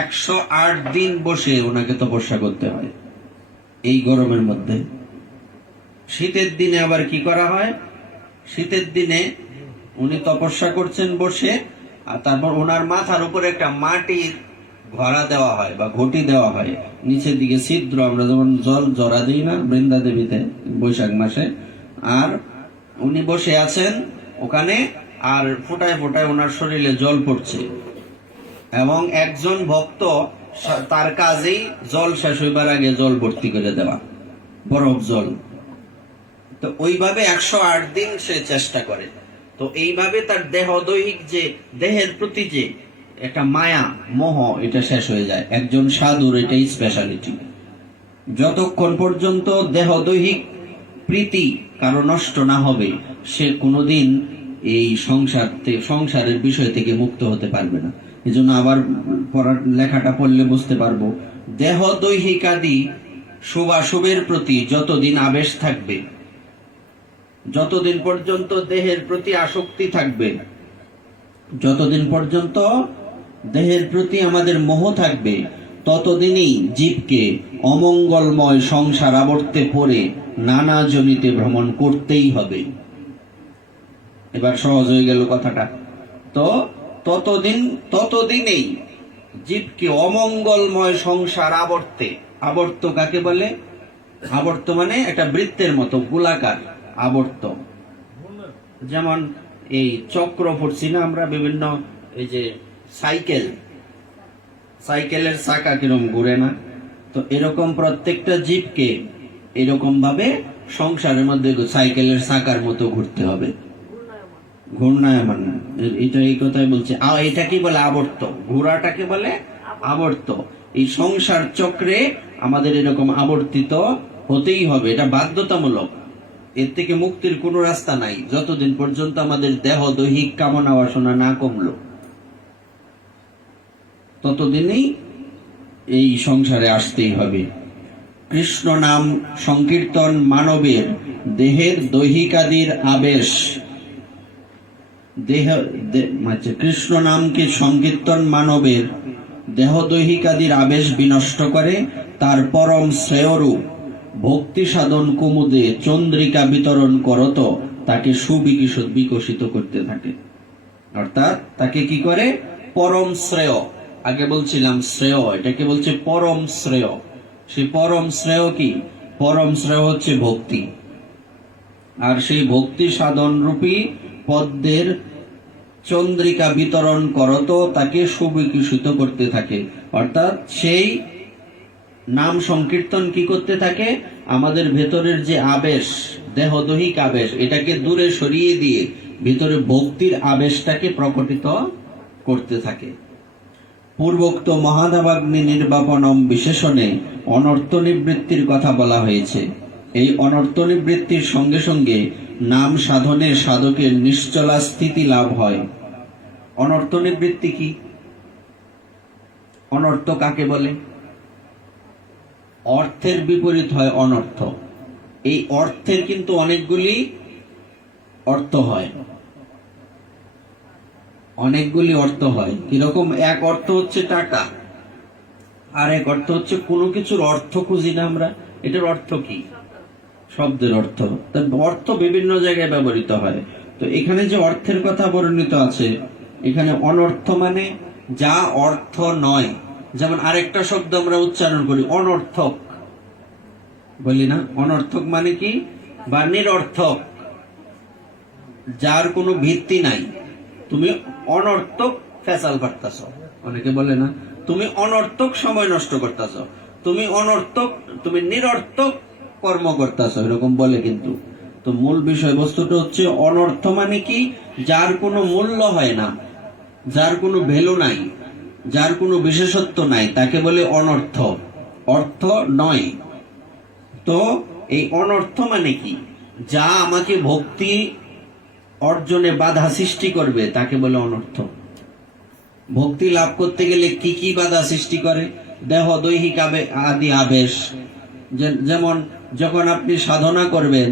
108 দিন বসে ওনাকে তপস্যা করতে হয় এই গরমের মধ্যে। শীতের দিনে আবার কি করা হয়, শীতের দিনে উনি তপস্যা করছেন বসে, আর তারপর ওনার মাথার উপরে একটা মাটির ঘড়া দেওয়া হয় বা ঘটি দেওয়া হয়, নিচের দিকে ছিদ্র, আমরা যেমন জল জরা দিই না বৃন্দা দেবীতে বৈশাখ মাসে, আর উনি বসে আছেন ওখানে, আর ফোটায় ফোটায় ওনার শরীরে জল পড়ছে, এবং একজন ভক্ত তার কাজেই জল শেষ হইবার আগে জল ভর্তি করে দেওয়া, বরফ জল। তো ওইভাবে 108 দিন সে চেষ্টা করে। তো এইভাবে তার দৈহিক যে দেহের প্রতি যে একটা মায়া মোহ, এটা শেষ হয়ে যায়। একজন সাধুর এটাই স্পেশালিটি, যতক্ষণ পর্যন্ত দৈহিক প্রীতি কারো নষ্ট না হবে সে কোনোদিন এই সংসারের বিষয় থেকে মুক্ত হতে পারবে না। এই জন্য আবার লেখাটা পড়লে বুঝতে পারবো, দেহ দৈহিক আদি শুভাশুভের প্রতি যতদিন আবেশ থাকবে, যতদিন পর্যন্ত দেহের প্রতি আসক্তি থাকবে, যতদিন পর্যন্ত দেহের প্রতি আমাদের মোহ থাকবে, ততদিনই জীবকে অমঙ্গলময় সংসার আবর্তে পড়ে নানা জনিতে ভ্রমণ করতেই হবে। এবার সহজ হয়ে গেল কথাটা। তো ততদিনেই জীবকে অমঙ্গলময় সংসার আবর্ত কাকে বলে, আবর্ত মানে একটা বৃত্তের মতো গোলাকার আবর্ত, যেমন এই চক্র পড়ছি না আমরা বিভিন্ন, এই যে সাইকেলের চাকা কিরকম ঘুরে না, তো এরকম প্রত্যেকটা জীবকে এরকম ভাবে সংসারের মধ্যে সাইকেলের চাকার মতো ঘুরতে হবে। ঘূর্ণায়মান, এটা এই কথাই বলছে। এটা কি বলে? আবর্ত। ঘোড়াটাকে বলে আবর্ত। এই সংসার চক্রে আমাদের এরকম আবর্তিত হতেই হবে, এটা বাধ্যতামূলক। এর থেকে মুক্তির কোনো রাস্তা নাই যতদিন পর্যন্ত আমাদের দেহ দৈহিক কামনা বাসনা না কমলো, ততদিনই এই সংসারে আসতেই হবে। কৃষ্ণ নাম সংকীর্তন মানবের দেহের দৈহিকাদির আবেশ, কৃষ্ণ নামকে সংকীর্তন মানবের দেহ দৈহিকাদির আবেশ বিনষ্ট করে তার পরম শ্রেয়রূপ ভক্তি সাধন কুমুদে চন্দ্রিকা বিতরণ করত তাকে বিকশিত করতে থাকে। অর্থাৎ তাকে কি করে? পরম শ্রেয়, আগে বলছিলাম শ্রেয়, এটাকে বলছে পরম শ্রেয়। সেই পরম শ্রেয় কি? পরম শ্রেয় হচ্ছে ভক্তি। আর সেই ভক্তি সাধন রূপী পদ্মের চন্দ্রিকা বিতরণ করত তাকে সুবিকশিত করতে থাকে। অর্থাৎ সেই নাম সংকীর্তন কি করতে থাকে? আমাদের ভেতরের যে আবেশ, দেহদৈহিক আবেশ, এটাকে দূরে সরিয়ে দিয়ে ভিতরে ভক্তির আবেশটাকে প্রকটিত করতে থাকে। পূর্বোক্ত মহাদাবাগ্নি নির্বাপনম বিশেষণে অনর্থ নিবৃত্তির কথা বলা হয়েছে। এই অনর্থ নিবৃত্তির সঙ্গে সঙ্গে নাম সাধনে সাধকের নিশ্চলা স্থিতি লাভ হয়। অনর্থ নিবৃত্তি কি? অনর্থ কাকে বলে? অর্থের বিপরীত হয় অনর্থ। এই অর্থের কিন্তু অনেকগুলি অর্থ হয়, অনেকগুলি অর্থ হয়। কিরকম? এক অর্থ হচ্ছে টাকা, আর এক অর্থ হচ্ছে কোনো কিছুর অর্থ খুঁজি না আমরা, এটার অর্থ কি? শব্দের অর্থ। অর্থ বিভিন্ন জায়গায় ব্যবহৃত হয়। তো এখানে যে অর্থের কথা বর্ণিত আছে, এখানে অনর্থ মানে যা অর্থ নয়। যেমন আরেকটা শব্দ আমরা উচ্চারণ করি অনর্থক, বলি না? অনর্থক মানে কি? বা নিরর্থক, যার কোনো ভিত্তি নাই। তুমি অনর্থক ফেসাল পারতাছ, অনেকে বলে না তুমি অনর্থক সময় নষ্ট করতেছ, তুমি অনর্থক, তুমি নিরর্থক কর্ম করতেছ, এরকম বলে। কিন্তু তো মূল বিষয়বস্তুটা হচ্ছে অনর্থ মানে কি? যার কোনো মূল্য হয় না, যার কোনো ভ্যালু নাই, যার কোনো বিশেষত্ব নাই, তাকে বলে অনর্থ, অর্থ নয়। তো এই অনর্থ মানে কি? যা আমাকে ভক্তি অর্জনে বাধা সৃষ্টি করবে তাকে বলে অনর্থ। ভক্তি লাভ করতে গেলে কি কি বাধা সৃষ্টি করে? দেহ দৈহিক আদি আবেশ। যেমন যখন আপনি সাধনা করবেন,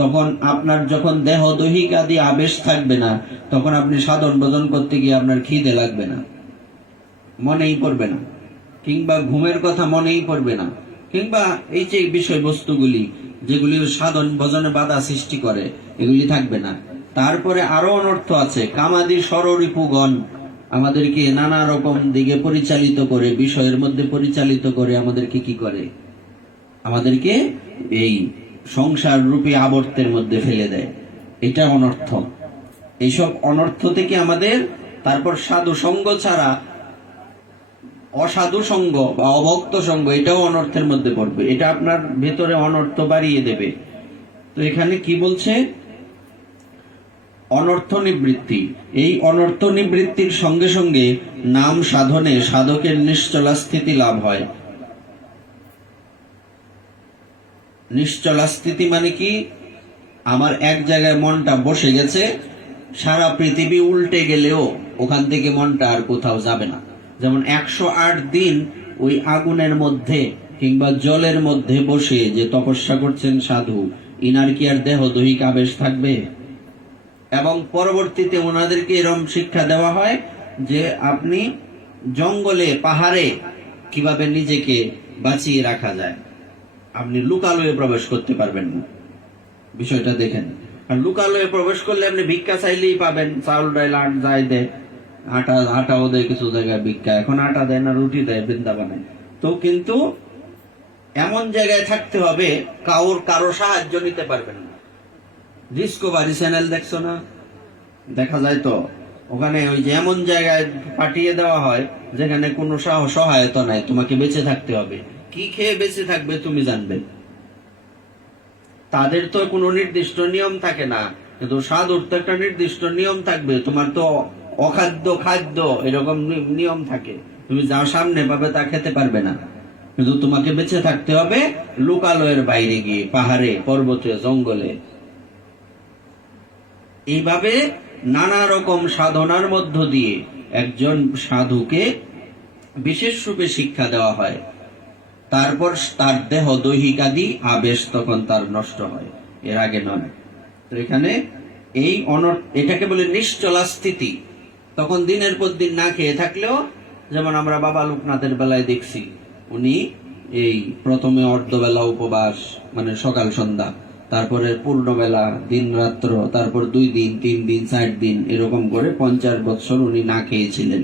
তখন আপনার যখন দেহ দৈহিক আদি আবেশ থাকবে না, তখন আপনি সাধন ভজন করতে গিয়ে আপনার খিদে লাগবে না, মনেই পড়বে না, কিংবা ঘুমের কথা মনেই পড়বে না, কিংবা এই যে বিষয়বস্তুগুলি যেগুলি সাধন ভজনে বাধা সৃষ্টি করে, এগুলি থাকবে না। তারপরে আরো অনর্থ আছে। কামাদি সররিপুগণ আমাদেরকে নানা রকম দিকে পরিচালিত করে, বিষয়ের মধ্যে পরিচালিত করে আমাদেরকে কি করে? আমাদেরকে এই সংসার রূপী আবর্তের মধ্যে ফেলে দেয়। এটা অনর্থ। এইসব অনর্থ থেকে আমাদের, তারপর সাধু সঙ্গ ছাড়া অসাধু সঙ্গ বা অভক্ত সঙ্গ, এটাও অনর্থের মধ্যে পড়বে। এটা আপনার ভেতরে অনর্থ বাড়িয়ে দেবে। তো এখানে কি বলছে? অনর্থ নিবৃত্তি। এই অনর্থ নিবৃত্তির সঙ্গে সঙ্গে নাম সাধনে সাধকের নিশ্চলা স্থিতি লাভ হয়। নিশ্চলা স্থিতি মানে কি? আমার এক জায়গায় মনটা বসে গেছে, সারা পৃথিবী উল্টে গেলেও ওখান থেকে মনটা আর কোথাও যাবে না। যেমন 108 দিন ওই আগুনের মধ্যে কিংবা জলের মধ্যে বসে যে তপস্যা করছেন সাধু, ইনার কি আর দেহ দৈহিক আবেশ থাকবে? এবং পরবর্তীতে ওনাদেরকে এরকম শিক্ষা দেওয়া হয় যে আপনি জঙ্গলে পাহাড়ে কিভাবে নিজেকে বাঁচিয়ে রাখা যায়। আপনি লুকালয়ে প্রবেশ করতে পারবেন না, বিষয়টা দেখেন। আর লুকালয়ে প্রবেশ করলে আপনি ভিক্ষা চাইলেই পাবেন, চাউল ডাল আট যাই দেয়, আটাও দেয় কিছু জায়গায় ভিক্ষা। এখন আটা দেয় না, রুটি দেয় বৃন্দাবনে। তো কিন্তু এমন জায়গায় থাকতে হবে কারো সাহায্য নিতে পারবেন না। ডিসকভারি চ্যানেল দেখছো না? দেখা যায় তো ওখানে ওই যে এমন জায়গায় পাঠিয়ে দেওয়া হয় যেখানে কোনো সহায়তা নাই, তোমাকে বেঁচে থাকতে হবে। কি খেয়ে বেঁচে থাকবে তুমি জানবে। তাদের তো কোনো নির্দিষ্ট নিয়ম থাকে না কিন্তু সাধুর তো একটা নির্দিষ্ট নিয়ম থাকবে, তোমার তো অখাদ্য খাদ্য এরকম নিয়ম থাকে, তুমি যা সামনে পাবে তা খেতে পারবে না, কিন্তু তোমাকে বেঁচে থাকতে হবে লোকালয়ের বাইরে গিয়ে, পাহাড়ে, পর্বতে, জঙ্গলে। এইভাবে নানা রকম সাধনার মধ্য দিয়ে একজন সাধুকে বিশেষ রূপে শিক্ষা দেওয়া হয়। তারপর তার দেহ দৈহিক আদি আবেশ তখন তার নষ্ট হয়, এর আগে নয়। তো এখানে এই এটাকে বলে নিশ্চলা স্থিতি। তখন দিনের পর দিন না খেয়ে থাকলেও, যেমন আমরা বাবা লোকনাথের বেলায় দেখছি, উনি এই প্রথমে অর্ধবেলা উপবাস, মানে সকাল সন্ধ্যা, তারপরে পূর্ণবেলা দিন রাত্র, তারপর 2 দিন 3 দিন 4 দিন এরকম করে 50 বছর উনি না খেয়েছিলেন।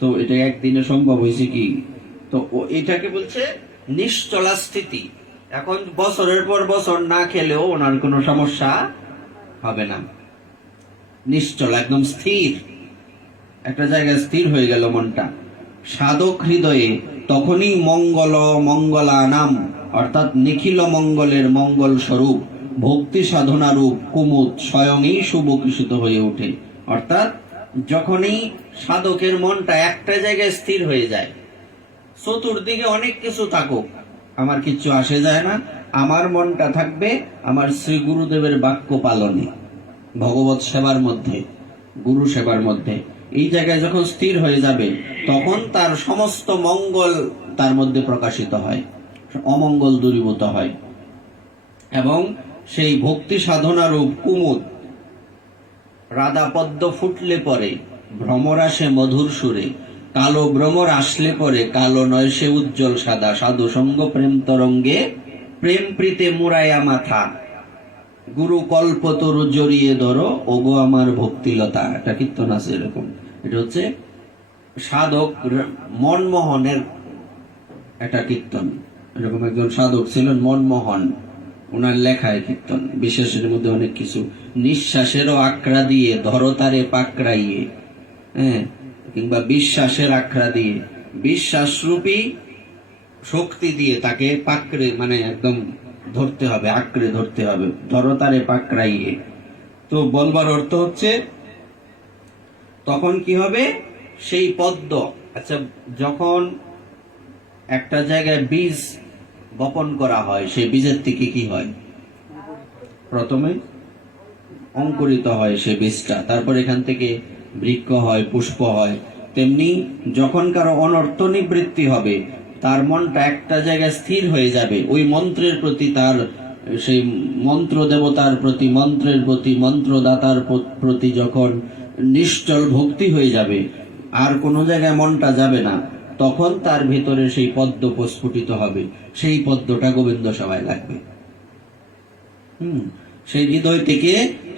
তো এটা একদিনে সম্ভব হয়েছে কি? তো এটাকে বলছে নিশ্চলা স্থিতি। এখন বছরের পর বছর না খেলেও ওনার কোনো সমস্যা হবে না, নিশ্চল, একদম স্থির, একটা জায়গায় স্থির হয়ে গেল মনটা। সাধক হৃদয়ে তখনই মঙ্গলা নাম, অর্থাৎ নিখিল মঙ্গলের মঙ্গল স্বরূপ ভক্তি সাধনা রূপ কুমুদ স্বয়ংই সুবকিষিত হয়ে ওঠে। অর্থাৎ যখনই সাধকের মনটা একটা জায়গায় স্থির হয়ে যায়, চতুর্দিকে অনেক কিছু থাকুক, আমার কিচ্ছু আসে যায় না, আমার মনটা থাকবে আমার শ্রী গুরুদেবের বাক্য পালনে, ভগবত সেবার মধ্যে, গুরু সেবার মধ্যে। এই জায়গায় যখন স্থির হয়ে যাবে, তখন তার সমস্ত মঙ্গল তার মধ্যে প্রকাশিত হয়, অমঙ্গল দূরীভূত হয়। এবং সেই ভক্তি সাধনা রূপ কুমুদ রাধা পদ্ম ফুটলে পরে ভ্রমর আসে মধুর সুরে, কালো ভ্রমর আসলে পরে কালো নয় সে উজ্জ্বল সাদা, সাধু সঙ্গ প্রেম তরঙ্গে প্রেম প্রীতে মুরাইয়া মাথা, গুরু কল্পতরু জড়িয়ে ধরো ওগো আমার ভক্তিলতা। একটা কীর্তন আছে এরকম, এটা হচ্ছে সাধক মনমোহনের একটা কীর্তন। এরকম একজন সাধক ছিলেন মনমোহন, ওনার লেখায় কীর্তন, বিশেষের মধ্যে অনেক কিছু। নিঃশ্বাসেরও আঁকড়া দিয়ে ধরো তারে পাকড়াইয়ে, হ্যাঁ, কিংবা বিশ্বাসের আঁকড়া দিয়ে, বিশ্বাসরূপী শক্তি দিয়ে তাকে পাকড়ে, মানে একদম ধরতে হবে, আঁকড়ে ধরতে হবে, ধরো তারে পাকড়াইয়ে। তো বলবার অর্থ হচ্ছে তখন কি হবে, সেই পদ্ম, আচ্ছা, যখন একটা জায়গায় বীজ বপন করা হয়, সেই বীজের থেকে কি হয়? প্রথমে অঙ্কুরিত হয় সেই বীজটা, তারপর এখান থেকে বৃক্ষ হয়, পুষ্প হয়। তেমনি যখন কারো অনর্থ নিবৃত্তি হবে, তার মনটা একটা জায়গায় স্থির হয়ে যাবে, ওই মন্ত্রের প্রতি, তার সেই মন্ত্র দেবতার প্রতি, মন্ত্রের প্রতি, মন্ত্রদাতার প্রতি যখন নিশ্চল ভক্তি হয়ে যাবে, আর কোনো জায়গায় মনটা যাবে না, তখন তার ভিতরে সেই পদ্ম প্রস্ফুটিত হবে, সেই পদ্মটা গোবিন্দ সভায় লাগবে। সেই হৃদয় থেকে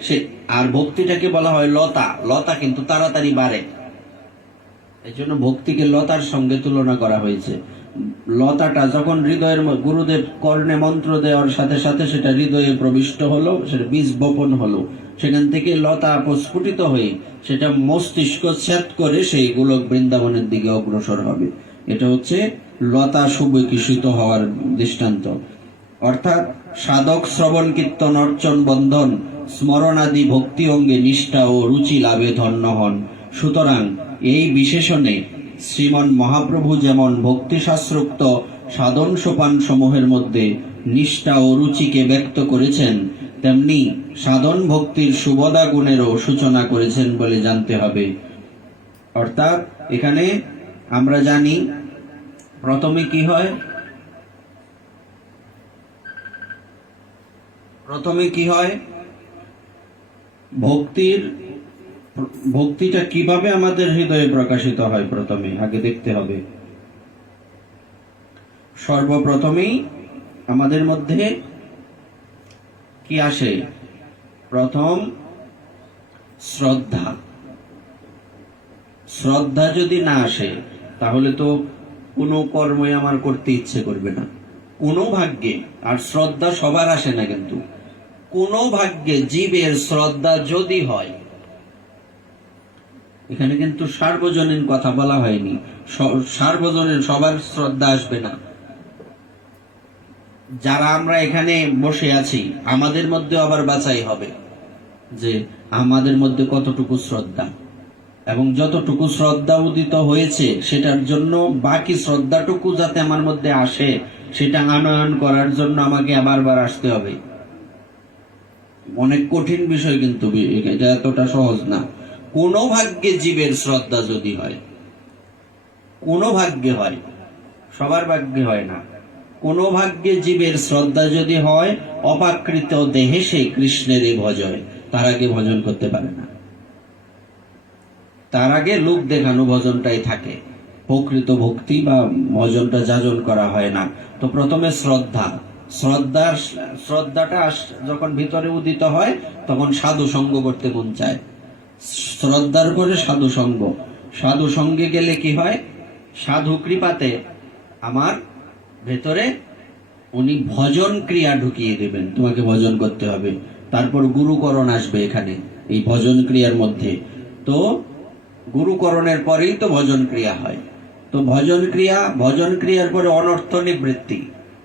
সে, আর ভক্তিটাকে বলা হয় লতা। লতা কিন্তু তাড়াতাড়ি বাড়ে, এই জন্য ভক্তিকে লতার সঙ্গে তুলনা করা হয়েছে। লতাটা যখন হৃদয়ের, গুরুদেব কর্ণে মন্ত্র দেওয়ার সাথে সাথে সেটা হৃদয়ে প্রবিষ্ট হলো, সেটা বীজ বপন হলো, সেখান থেকে লতা প্রস্ফুটিত হয়ে সেটা মস্তিষ্ক ছেদ করে সেই গোলক বৃন্দাবনের দিকে অগ্রসর হবে। এটা হচ্ছে লতা সুবিকশিত হওয়ার দৃষ্টান্ত। অর্থাৎ সাধক শ্রবণ কীর্তন অর্চন বন্ধন স্মরণাদি ভক্তি অঙ্গে নিষ্ঠা ও রুচি লাভে ধন্য হন। সুতরাং এই বিশেষণে শ্রীমন মহাপ্রভু যেমন ভক্তিশাস্ত্রোক্ত সাধন সোপান সমূহের মধ্যে নিষ্ঠা ও রুচিকে ব্যক্ত করেছেন, তেমনি সাধন ভক্তির সুবদা গুণেরও সূচনা করেছেন বলে জানতে হবে। অর্থাৎ এখানে আমরা জানি প্রথমে কি হয়, ভক্তিটা কিভাবে আমাদের হৃদয়ে প্রকাশিত হয়, প্রথমে আগে দেখতে হবে। সর্বপ্রথমেই আমাদের মধ্যে কি আসে? প্রথম শ্রদ্ধা। শ্রদ্ধা যদি না আসে, তাহলে তো কোনো কর্মই আমার করতে ইচ্ছে করবে না, কোনো ভাগ্যে। আর শ্রদ্ধা সবার আসে না, কিন্তু কোনো ভাগ্যে জীবের শ্রদ্ধা যদি হয়, এখানে কিন্তু সার্বজনীন কথা বলা হয়নি, সার্বজনীন সবার শ্রদ্ধা আসবে না। যারা আমরা এখানে বসে আছি, আমাদের মধ্যে আবার বাছাই হবে, যে আমাদের মধ্যে কতটুকু শ্রদ্ধা, এবং যতটুকু শ্রদ্ধা উদিত হয়েছে সেটার জন্য বাকি শ্রদ্ধাটুকু যাতে আমার মধ্যে আসে, সেটা আনয়ন করার জন্য আমাকে বারবার আসতে হবে। অনেক কঠিন বিষয়, কিন্তু এটা এতটা সহজ না। কোন ভাগ্যে জীবের শ্রদ্ধা যদি হয়, কোন ভাগ্যে হয়, সবার ভাগ্যে হয় না, কোন ভাগ্যে জীবের শ্রদ্ধা যদি হয়, অপাকৃত দেহে সে কৃষ্ণের ভজয়, তার আগে ভজন করতে পারে না। তার আগে লোক দেখানো ভজনটাই থাকে, প্রকৃত ভক্তি বা ভজনটা যাজন করা হয় না। তো প্রথমে শ্রদ্ধাটা যখন ভিতরে উদিত হয়, তখন সাধু সঙ্গ করতে মন চায়। শ্রদ্ধার পরে সাধু সঙ্গে গেলে কি হয়, সাধু কৃপাতে আমার ভেতরে উনি ভজন ক্রিয়া ঢুকিয়ে দেবেন, তোমাকে ভজন করতে হবে। তারপর গুরুকরণ আসবে এখানে এই ভজন ক্রিয়ার মধ্যে। তো গুরুকরণের পরেই তো ভজন ক্রিয়া হয়। তো ভজন ক্রিয়ার পরে অনর্থ নিবৃত্তি।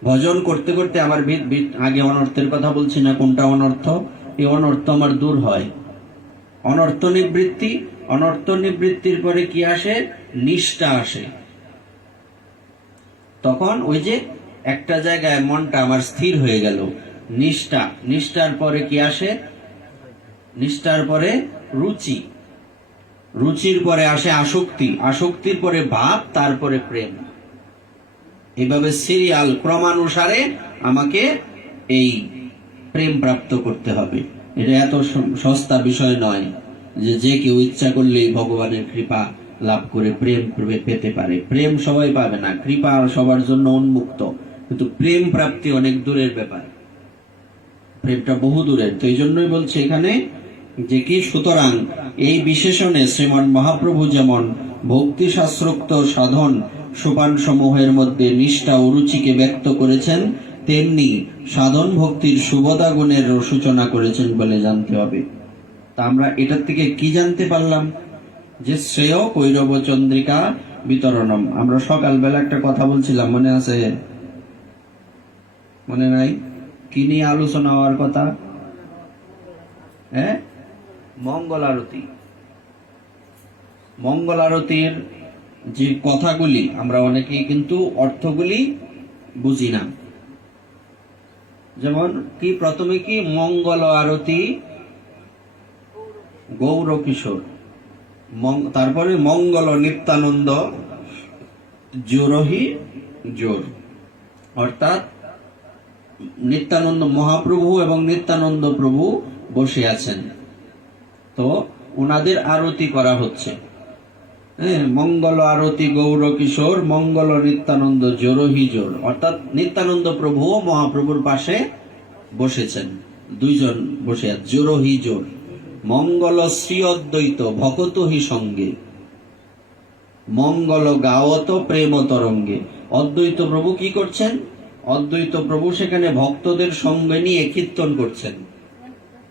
ভজন করতে করতে আমার আগে অনর্থের কথা বলছি না, কোনটা অনর্থ, এই অনর্থ আমার দূর হয়। অনর্থ নিবৃত্তির পরে কি আসে, নিষ্ঠা আসে। তখন ওই যে একটা জায়গায় মনটা আমার স্থির হয়ে গেল, নিষ্ঠার পরে কি আসে, নিষ্ঠার পরে রুচির পরে আসে আসক্তির পরে ভাব, তারপরে প্রেম। এইভাবে সিরিয়াল ক্রমানুসারে আমাকে এই প্রেম প্রাপ্ত করতে হবে। এটা এত সস্তা বিষয় নয় যে কেউ ইচ্ছা করলেই ভগবানের কৃপা লাভ করে প্রেম পেতে পারে। প্রেম সবাই পাবে না, কৃপা সবার জন্য উন্মুক্ত, কিন্তু প্রেম প্রাপ্তি অনেক দূরের ব্যাপার, প্রেমটা বহু দূরের। তো এই জন্যই বলছে এখানে যে কি, সুতরাং এই বিশেষণে শ্রীমন মহাপ্রভু যেমন ভক্তি শাস্ত্রোক্ত সাধন সোপান সমূহের মধ্যে নিষ্ঠা ও রুচিকে ব্যক্ত করেছেন, তেমনি সাধন ভক্তির সুবদা গুণের সূচনা করেছেন বলে জানতে হবে। তা আমরা এটার থেকে কি জানতে পারলাম, যে শ্রেয় কৈরব চন্দ্রিকা বিতরণম। আমরা সকালবেলা একটা কথা বলছিলাম, মনে আছে? মনে নাই? কি নিয়ে আলোচনা হওয়ার কথা? মঙ্গল আরতির যে কথাগুলি, আমরা অনেকেই কিন্তু অর্থগুলি বুঝি না। যেমন কি, প্রথমে কি, মঙ্গল আরতি গৌর কিশোর, তারপরে মঙ্গল নিত্যানন্দ জোরহি জোর, অর্থাৎ নিত্যানন্দ মহাপ্রভু এবং নিত্যানন্দ প্রভু বসে আছেন, তো ওনাদের আরতি করা হচ্ছে। মঙ্গল আরতি গৌর কিশোর, মঙ্গল নিত্যানন্দ জোরহি জোর, অর্থাৎ নিত্যানন্দ প্রভু মহাপ্রভুর পাশে বসেছেন, দুইজন বসে আছে, জোরহি জোর। মঙ্গল শ্রী অদ্বৈত ভকত হি সঙ্গে, মঙ্গল গাওত প্রেম তরঙ্গে। অদ্বৈত প্রভু কি করছেন? অদ্বৈত প্রভু সেখানে ভক্তদের সঙ্গে নিয়ে কীর্তন করছেন।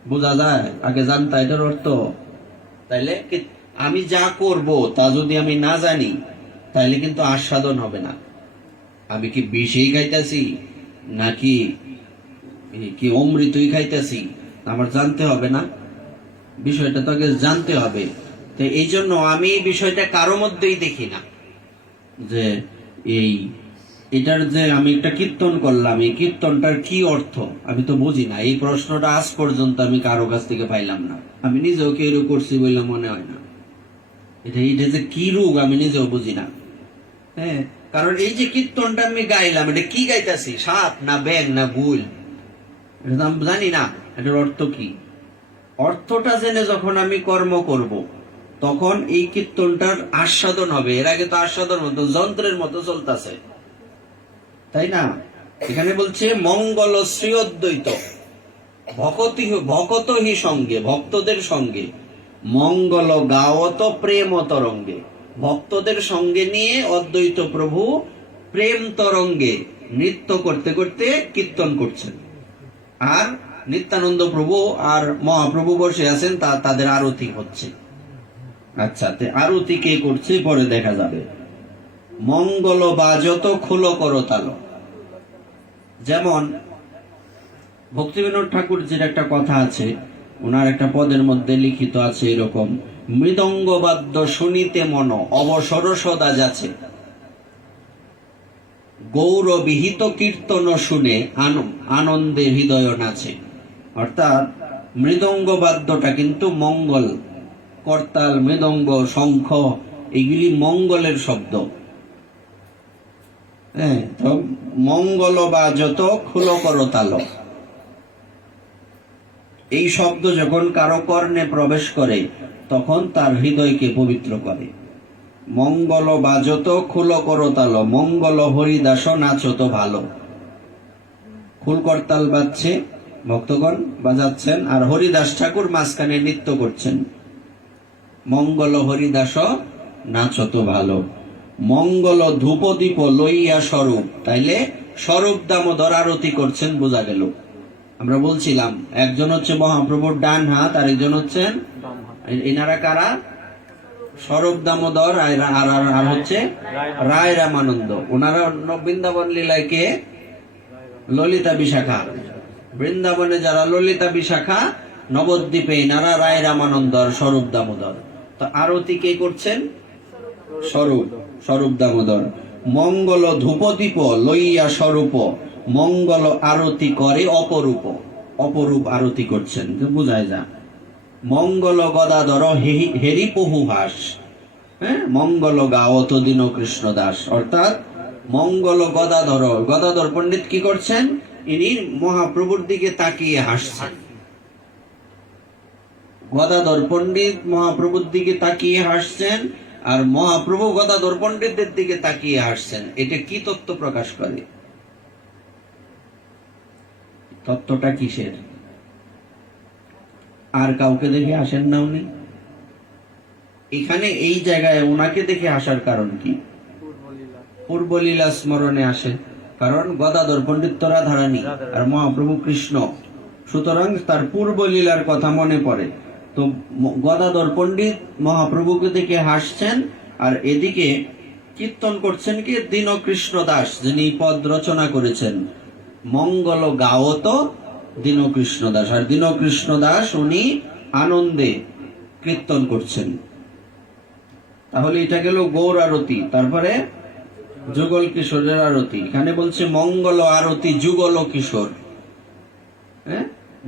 বোঝা যায়? আগে জানতা এটার অর্থ? তাইলে আমি যা করব তা যদি আমি না জানি, তাইলে কিন্তু আস্বাদন হবে না। আমি কি বিষই খাইতেছি নাকি কি অমৃতই খাইতেছি, আমার জানতে হবে না? বিষয়টা তো আগে জানতে হবে। তো এই জন্য আমি এই বিষয়টা কারো মধ্যেই দেখি না, যে এটার যে আমি একটা কীর্তন করলাম, এই কীর্তনটার কি অর্থ আমি তো বুঝি না। এই প্রশ্নটা আজ পর্যন্ত আমি কারো কাছ থেকে পাইলাম না। আমি নিজেও কেউ করছি বলে মনে হয় না। এটা যে কি রূপ আমি নিজেও বুঝি না। কারণ এই যে কীর্তনটা আমি গাইলাম, এটা কি গাইতেছি, সাপ না ব্যাং না গুল, এটা তো আমি জানি না। এটার অর্থ কি? অর্থটা জেনে যখন আমি কর্ম করব, তখন এই কীর্তনটার আস্বাদন হবে। এর আগে তো আস্বাদন মতো যন্ত্রের মতো চলতেছে, তাই না? এখানে বলছে মঙ্গল শ্রী অদ্বৈত ভকত হি সঙ্গে, ভক্তদের সঙ্গে, মঙ্গল গাওত প্রেম তরঙ্গে, ভক্তদের সঙ্গে নিয়ে অদ্বৈত প্রভু প্রেম তরঙ্গে নৃত্য করতে করতে কীর্তন করছেন। আর নিত্যানন্দ প্রভু আর মহাপ্রভু বসে আছেন, তাদের আরতি হচ্ছে। আচ্ছা, আরতি কে করছে পরে দেখা যাবে। মঙ্গল বাজত খুলো করতাল, যেমন ভক্তিবিনোদ ঠাকুর যে একটা কথা আছে ওনার একটা পদের মধ্যে লিখিত আছে এরকম, মৃদঙ্গবাদ্য শুনিতে মন অবসর সদা যাচ্ছে, গৌরবিহিত কীর্তন শুনে আনন্দে হৃদয় নাচে। অর্থাৎ মৃদঙ্গবাদ্যটা কিন্তু মঙ্গল, করতাল, মৃদঙ্গ, শঙ্খ, এগুলি মঙ্গলের শব্দ। হ্যাঁ, তো মঙ্গল বাজত খুল করতাল, এই শব্দ যখন কারো কর্ণে প্রবেশ করে তখন তার হৃদয়কে পবিত্র করে। মঙ্গল বাজত খুল করতাল, মঙ্গল হরিদাস নাচত ভালো। খুল করতাল বাজছে, ভক্তগণ বাজাচ্ছেন, আর হরিদাস ঠাকুর মাঝখানে নৃত্য করছেন। মঙ্গল হরিদাস নাচত ভালো, মঙ্গল ধূপদীপ লইয়া স্বরূপ, তাইলে স্বরূপ দামোদর আরতি করছেন, বোঝা গেল। আমরা বলছিলাম একজন হচ্ছে মহাপ্রভুর ডান হাত, আর একজন হচ্ছেন, এনারা কারা? স্বরূপ দামোদর আর হচ্ছে রায় রামানন্দ। ওনারা বৃন্দাবন লীলাকে ললিতা বিশাখা, বৃন্দাবনে যারা ললিতা বিশাখা, নবদ্বীপে এনারা রায় রামানন্দ আর স্বরূপ দামোদর। তো আরতি কে করছেন? স্বরূপ দামোদর। মঙ্গল ধূপদীপ লইয়া স্বরূপ, মঙ্গল আরতি করে অপরূপ, অপরূপ আরতি করছেন, বুঝায় যা। মঙ্গল গদাধর হেরি পহু হাস, হ্যাঁ, মঙ্গল গাওত দীন কৃষ্ণ দাস। অর্থাৎ মঙ্গল গদাধর, গদাধর পণ্ডিত কি করছেন? ইনি মহাপ্রভুর দিকে তাকিয়ে হাসছেন। গদাধর পণ্ডিত মহাপ্রভুর দিকে তাকিয়ে হাসছেন, আর মহাপ্রভু গদাধর পণ্ডিতদের দিকে তাকিয়ে হাসছেন। এটা কি তত্ত্ব প্রকাশ করে? তত্ত্বটা কিসের? আর কাউকে দেখে আসেন না উনি? এখানে এই জায়গায় ওনাকে দেখে আসার কারণ কি? পূর্বলীলা স্মরণে আসে, কারণ গদাধর পণ্ডিত তো রাধারানী আর মহাপ্রভু কৃষ্ণ, সুতরাং তার পূর্বলীলার কথা মনে পড়ে। তো গদাধর পণ্ডিত মহাপ্রভুকে দেখে হাসছেন, আর এদিকে কীর্তন করছেন কি দীন কৃষ্ণ দাস, যিনি পদ রচনা করেছেন। মঙ্গল গাওত দীন কৃষ্ণ দাস, আর দীন কৃষ্ণ দাস উনি আনন্দে কীর্তন করছেন। তাহলে এটা গেল গৌর আরতি। তারপরে যুগল কিশোরের আরতি। এখানে বলছে মঙ্গল আরতি যুগল কিশোর। হ্যাঁ,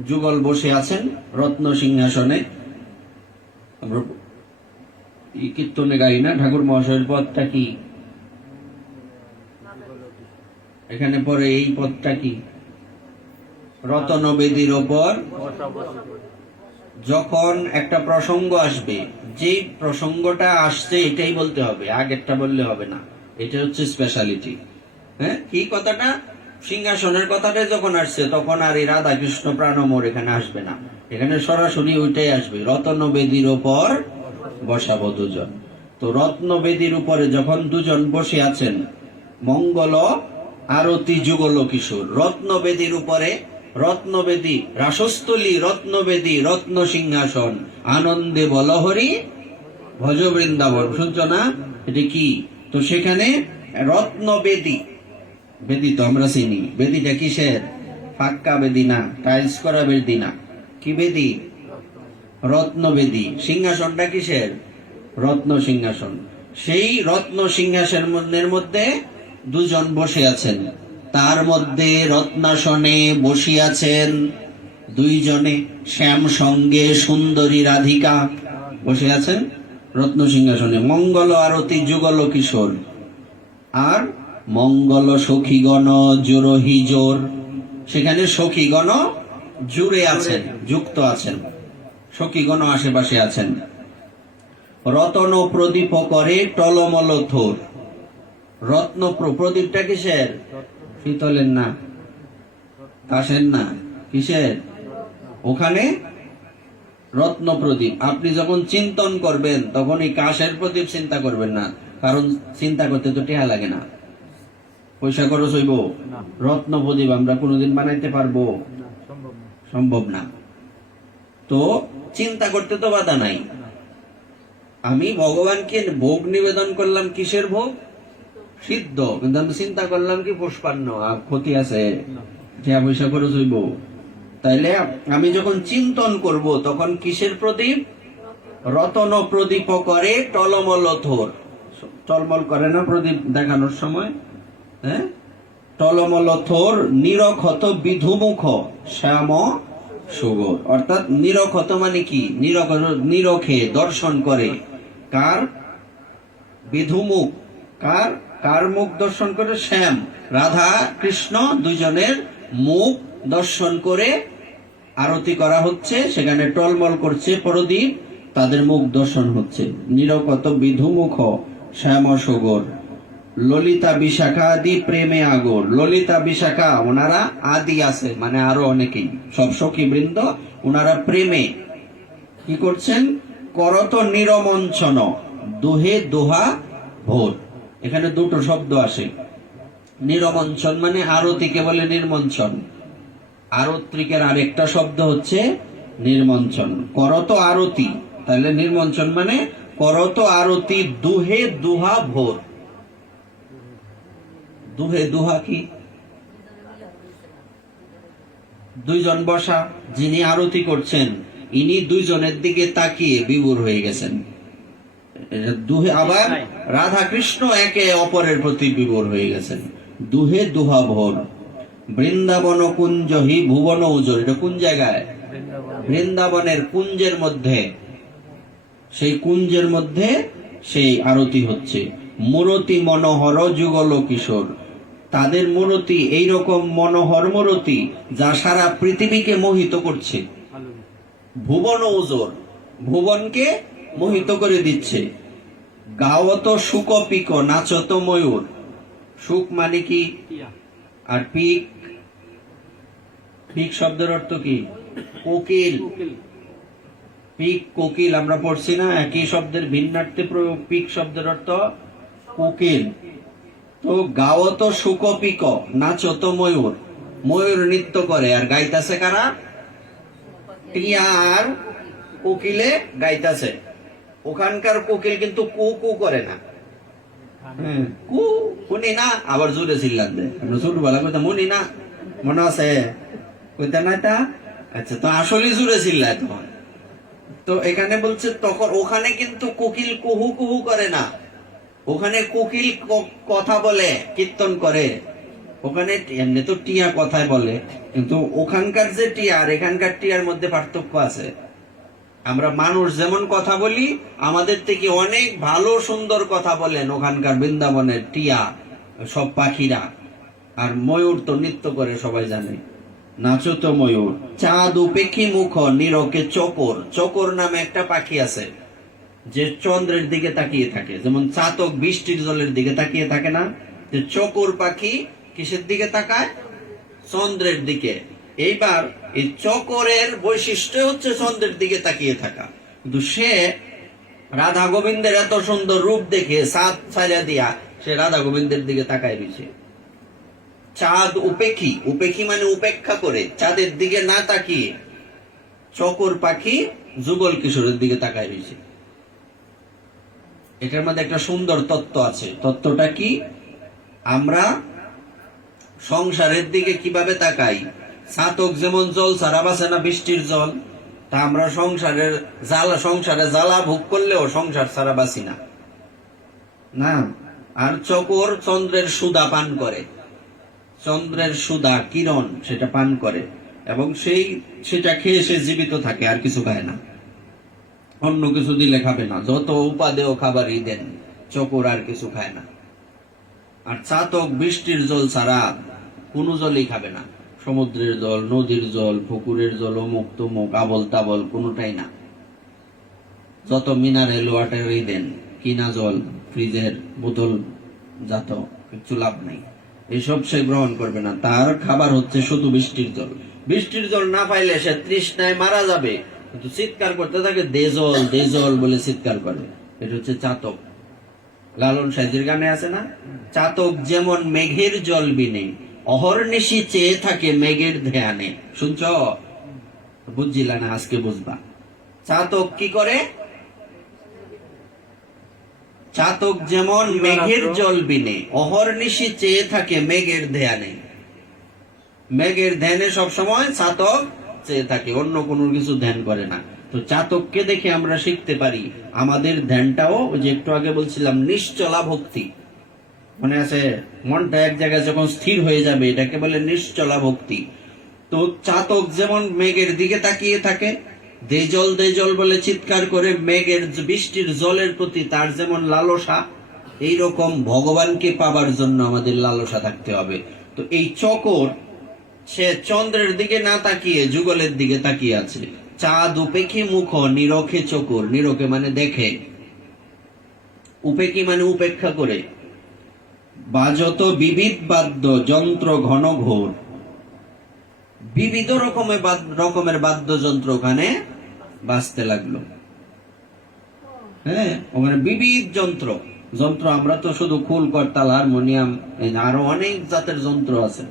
যুগল বসে আছেন রত্ন সিংহাসনে। আমরা কীর্তনে গাই না, ঠাকুর মহাশয়ের পদটা কি? এখানে পরে এই পদটা কি? রতন বেদির ওপর। যখন একটা প্রসঙ্গ আসবে, যে প্রসঙ্গটা আসছে এটাই বলতে হবে, আগেরটা বললে হবে না। এটা হচ্ছে স্পেশালিটি। হ্যাঁ, কি কথাটা? সিংহাসনের কথাটা যখন আসছে তখন আর এই রাধা কৃষ্ণ প্রাণমোর এখানে আসবে না, এখানে সরাসরি ওইটাই আসবে, রত্ন বেদির ওপর বসাবো দুজন। তো রত্ন বেদির উপরে যখন দুজন বসে আছেন, মঙ্গল আরতি যুগল কিশোর। রত্নবেদীর উপরে, রত্নবেদী রাসস্থলী, রত্নবেদী রত্ন সিংহাসন, আনন্দে বলহরি ভজ বৃন্দাবন। শুনছ না? এটা কি? তো সেখানে রত্নবেদী, বেদি তো আমরা চিনি, বেদিটা কিসের? ফাক্কা বেদি না, টাইলস করা বেদি না, কি বেদি? রত্নবেদী। সিংহাসনটা কিসের? রত্ন সিংহাসন। সেই রত্ন সিংহাসনের মধ্যে দুজন বসে আছেন, তার মধ্যে রত্নাসনে বসিয়াছেন দুইজনে, শ্যাম সঙ্গে সুন্দরী রাধিকা বসে আছেন রত্ন সিংহাসনে। মঙ্গল আরতি যুগল কিশোর, আর মঙ্গল সখীগণ জোরহি জোর। সেখানে সখীগণ জুড়ে আছেন, যুক্ত আছেন, সখীগণ আশেপাশে আছেন। রতন প্রদীপ করে টলমল থোর। রত্ন প্রদীপটা কিসের? পিতলের না, কাশের না, কিসের? ওখানে রত্ন প্রদীপ। আপনি যখন চিন্তন করবেন তখন এই কাশের প্রদীপ চিন্তা করবেন না, কারণ চিন্তা করতে তো টেহা লাগে না, পয়সা খরচ হইব। রত্ন প্রদীপ আমরা কোনোদিন বানাইতে পারবো? সম্ভব না। তো চিন্তা করতে তো বাধা নাই। আমি ভগবানকে ভোগ নিবেদন করলাম, কিসের ভোগ? সিদ্ধ। কিন্তু আমি চিন্তা করলাম কি পুষ্পান্ন, ক্ষতি আছে, টেহা পয়সা খরচ হইব, তাইলে আমি যখন চিন্তন করব তখন কিসের প্রদীপ? রতন প্রদীপ করে টলমল থোর। টলমল করে না প্রদীপ দেখানোর সময়? হ্যাঁ, টলমল থোর নিরক্ষত বিধুমুখ শ্যাম সুগর। অর্থাৎ নিরক্ষত মানে কি? নিরখে দর্শন করে। কার? বিধুমুখ। কার? কার মুখ দর্শন করে? শ্যাম, রাধা কৃষ্ণ দুজনের মুখ দর্শন করে আরতি করা হচ্ছে, সেখানে টলমল করছে প্রদীপ, তাদের মুখ দর্শন হচ্ছে। নিরকত বিধুমুখ শ্যাম সুগর, ললিতা বিশাখা আদি প্রেমে আগর। ললিতা বিশাখা ওনারা আদি আছে, মানে আরো অনেকেই, সব সখী বৃন্দ ওনারা প্রেমে কি করছেন? করত নিরমঞ্চন দুহে দোহা ভোর। এখানে দুটো শব্দ আসে। নিরমঞ্চন মানে আরতিকে বলে নির্মঞ্চন, আরত্রিকের আরেকটা শব্দ হচ্ছে নির্মঞ্চন। করত আরতি, তাহলে নির্মঞ্চন মানে করত আরতি দুহে দুহা ভোর। দুহে দুহা কি? দুইজন বসা, যিনি আরতি করছেন ইনি দুইজনের দিকে তাকিয়ে বিভোর হয়ে গেছেন। দুহে, আবার রাধা কৃষ্ণ একে অপরের প্রতি বিভোর হয়ে গেছেন। দুহে দুহা ভোর। বৃন্দাবন কুঞ্জ হি ভুবন উজর। এটা কোন জায়গায়? বৃন্দাবনের কুঞ্জের মধ্যে, সেই কুঞ্জের মধ্যে সেই আরতি হচ্ছে। মূরতি মনোহর যুগল কিশোর। তাদের মূরতি এইরকম মনোহর মূরতি যা সারা পৃথিবীকে মোহিত করছে। ভুবন উজর, ভুবনকে মোহিত করে দিচ্ছে। গাওত শুকপিক নাচত ময়ূর। সুখ মানে কি? আর পিক, পিক শব্দের অর্থ কি? কোকিল। পিক কোকিল আমরা পড়ছি না, একই শব্দের ভিন্নার্থে প্রয়োগ। পিক শব্দের অর্থ কোকিল। তো গাওত শুকপিক নাচত ময়ূর, ময়ূর নৃত্য করে। আর গাইতাছে কারা? টিয়া আর কোকিলে গাইতাছে। ওখানকার কোকিল কিন্তু কু কু করে না, কু শুনি না, আবার জোরে চিল্লান দেয়। ছোটবেলা কইতা মুনি না, মনে আছে? কইতা না তা? আচ্ছা, তো আসলে জোরে চিল্লায় তখন। তো এখানে বলছে তখন ওখানে কিন্তু কোকিল কুহু কুহু করে না, ওখানে কোকিল কথা বলে, কীর্তন করে। ওখানে এমনি তো টিয়া কথায় বলে, কিন্তু ওখানকার যে টিয়া আর এখানকার টিয়ার মধ্যে পার্থক্য আছে। আমরা মানুষ যেমন কথা বলি, আমাদের থেকে অনেক ভালো সুন্দর কথা বলেন ওখানকার বৃন্দাবনের টিয়া, সব পাখিরা। আর ময়ূর তো নৃত্য করে, সবাই জানে। নাচত ময়ূর। চাঁদ উপেক্ষী মুখ নিরকে চকর। চকর নামে একটা পাখি আছে যে চন্দ্রের দিকে তাকিয়ে থাকে, যেমন চাতক বৃষ্টির জলের দিকে তাকিয়ে থাকে না, যে চকর পাখি কিসের দিকে তাকায়? চন্দ্রের দিকে। এইবার এই চকরের বৈশিষ্ট্য হচ্ছে চন্দ্রের দিকে তাকিয়ে থাকা। কিন্তু সে রাধা গোবিন্দের এত সুন্দর রূপ দেখে সাত ছাড়া দিয়া সে রাধা গোবিন্দের দিকে তাকায় রয়েছে। চাঁদ উপেক্ষী, উপেক্ষী মানে উপেক্ষা করে, চাঁদের দিকে না তাকিয়ে চকর পাখি যুগল কিশোরের দিকে তাকায় রয়েছে। এটার মধ্যে একটা সুন্দর তত্ত্ব আছে। তত্ত্বটা কি? আমরা সংসারের দিকে কিভাবে তাকাই? ছাতক যেমন জল ছাড়া বাঁচে না, বৃষ্টির জল, তা আমরা সংসারে জ্বালা ভোগ করলেও সংসার ছাড়া বাঁচি না। না, আর চকর চন্দ্রের সুধা পান করে, চন্দ্রের সুধা কিরণ সেটা পান করে, এবং সেটা খেয়ে সে জীবিত থাকে, আর কিছু খায় না। অন্য কিছু দিলে খাবে না, যত উপাদেয় খাবারই দেন, চকর আর কিছু খায় না। আর চাতক বৃষ্টির জল ছাড়া কোনো জলই খাবে না, সমুদ্রের জল, নদীর জল, পুকুরের জল, অমুক তমুক আবল তাবল কোনোটাই না। যত মিনারেল ওয়াটারই দেন, কিনা জল, ফ্রিজের বোতল জাত, কিছু লাভ নাই, এসব সে গ্রহণ করবে না। তার খাবার হচ্ছে শুধু বৃষ্টির জল। বৃষ্টির জল না পাইলে সে তৃষ্ণায় মারা যাবে, কিন্তু চিৎকার করতে থাকে দেজল দেজল বলে চিৎকার করে। এটা হচ্ছে চাতক। লালন সাইজির গানে আছে না, চাতক যেমন মেঘের জল বিনে অহর্নিশি চেয়ে থাকে মেঘের ধ্যানে। শুনছ? বুঝছিলা না? আজকে বুঝবা। চাতক কি করে? চাতক যেমন মেঘের জল বিনে অহর্নিশি চেয়ে থাকে মেঘের ধ্যানে। মেঘের ধ্যানে সবসময় চাতক চেয়ে থাকে, অন্য কোনো কিছু ধ্যান করে না। তো চাতককে দেখে আমরা শিখতে পারি আমাদের ধ্যানটাও, যে একটু আগে বলছিলাম নিশ্চলা ভক্তি, মনে আছে, মনটা এক জায়গায় যখন স্থির হয়ে যাবে এটাকে বলে নিশ্চলা ভক্তি। তো চাতক যেমন মেঘের দিকে তাকিয়ে থাকে, দেজল দেজল বলে চিৎকার করে মেঘের বৃষ্টির জলের প্রতি তার যেমন লালসা, এইরকম ভগবানকে পাবার জন্য আমাদের লালসা থাকতে হবে। তো এই চকর সে চন্দ্রের দিকে না তাকিয়ে যুগলের দিকে তাকিয়ে আছে। চাঁদ উপেক্ষী মুখ নিরখে চকর, নিরখে মানে দেখে, উপেক্ষী মানে উপেক্ষা করে। বাজত বিবিধ বাদ্য যন্ত্র ঘন ঘোর, বিবিধ রকমের বাদ্যযন্ত্র ওখানে বাজতে লাগলো। হ্যাঁ, ওখানে বিবিধ যন্ত্র যন্ত্র আমরা তো শুধু খুল করতাল হারমোনিয়াম, আরো অনেক জাতের যন্ত্র আছে।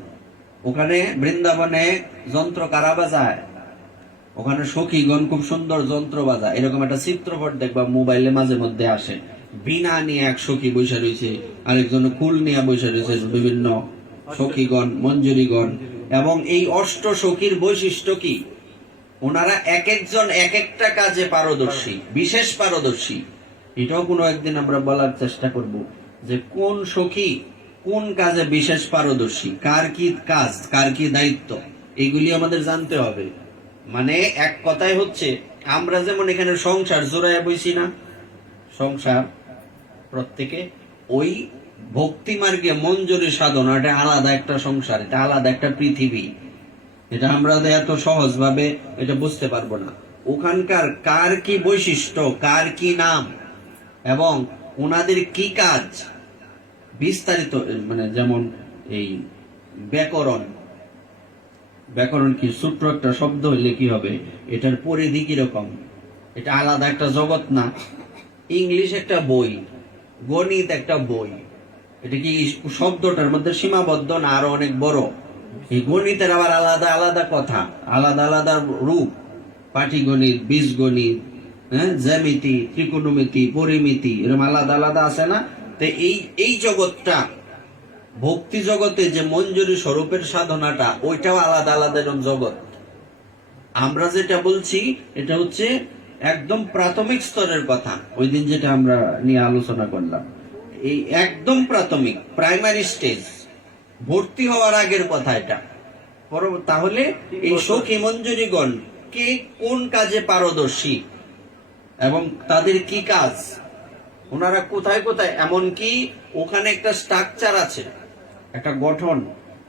ওখানে বৃন্দাবনে যন্ত্র কারা বাজায়? ওখানে সখীগণ খুব সুন্দর যন্ত্র বাজায়। এরকম একটা চিত্রপট দেখবা মোবাইলে মাঝে মধ্যে আসে, বিনা নিয়ে এক সখী বৈশা রয়েছে, আরেকজন কুল নিয়ে বৈশা রয়েছে, বিভিন্ন সখীগণ মঞ্জুরিগণ। এবং এই অষ্ট সখীর বৈশিষ্ট্য কি? ওনারা এক একজন এক একটা কাজে পারদর্শী, বিশেষ পারদর্শী। এটাও কোনো একদিন আমরা বলার চেষ্টা করব যে কোন সখী কোন কাজে বিশেষ পারদর্শী, কার কি কাজ, কার কি দায়িত্ব, এগুলি আমাদের জানতে হবে। মানে এক কথায় হচ্ছে, আমরা যেমন এখানে সংসার জোড়ায় বইছি না, সংসার প্রত্যেকে ওই ভক্তি মার্গে মঞ্জুরি সাধনা, এটা আলাদা একটা সংসার, এটা আলাদা একটা পৃথিবী। এটা আমরা এত সহজ ভাবে এটা বুঝতে পারবো না। ওখানকার কার কি বৈশিষ্ট্য, কার কি নাম এবং ওনাদের কি কাজ বিস্তারিত, মানে যেমন এই ব্যাকরণ, ব্যাকরণ কি সূত্র একটা শব্দ হইলে কি হবে, এটার পরিধি কিরকম, এটা আলাদা একটা জগৎ না। ইংলিশ একটা বই, গণিত একটা বই, এটা কি শব্দটার মধ্যে সীমাবদ্ধ না, আরো অনেক বড়। এই গণিতের আবার আলাদা আলাদা কথা, আলাদা আলাদা রূপ, পাটিগণিত, বীজগণিত, হ্যাঁ, জ্যামিতি, ত্রিকোণমিতি, পরিমিতি, এরকম আলাদা আলাদা আছে না। তো এই জগৎটা, ভক্তি জগতে যে মঞ্জুরি স্বরূপের সাধনাটা, ওইটাও আলাদা আলাদা এরকম জগৎ। আমরা যেটা বলছি এটা হচ্ছে একদম প্রাথমিক স্তরের কথা, ওই দিন যেটা আমরা নিয়ে আলোচনা করলাম, এই একদম প্রাথমিক প্রাইমারি স্টেজ, ভর্তি হওয়ার আগের কথা এটা। তাহলে এই সখী মঞ্জুরিগণ কে কোন কাজে পারদর্শী এবং তাদের কি কাজ, ওনারা কোথায় কোথায়, এমনকি ওখানে একটা স্ট্রাকচার আছে, একটা গঠন,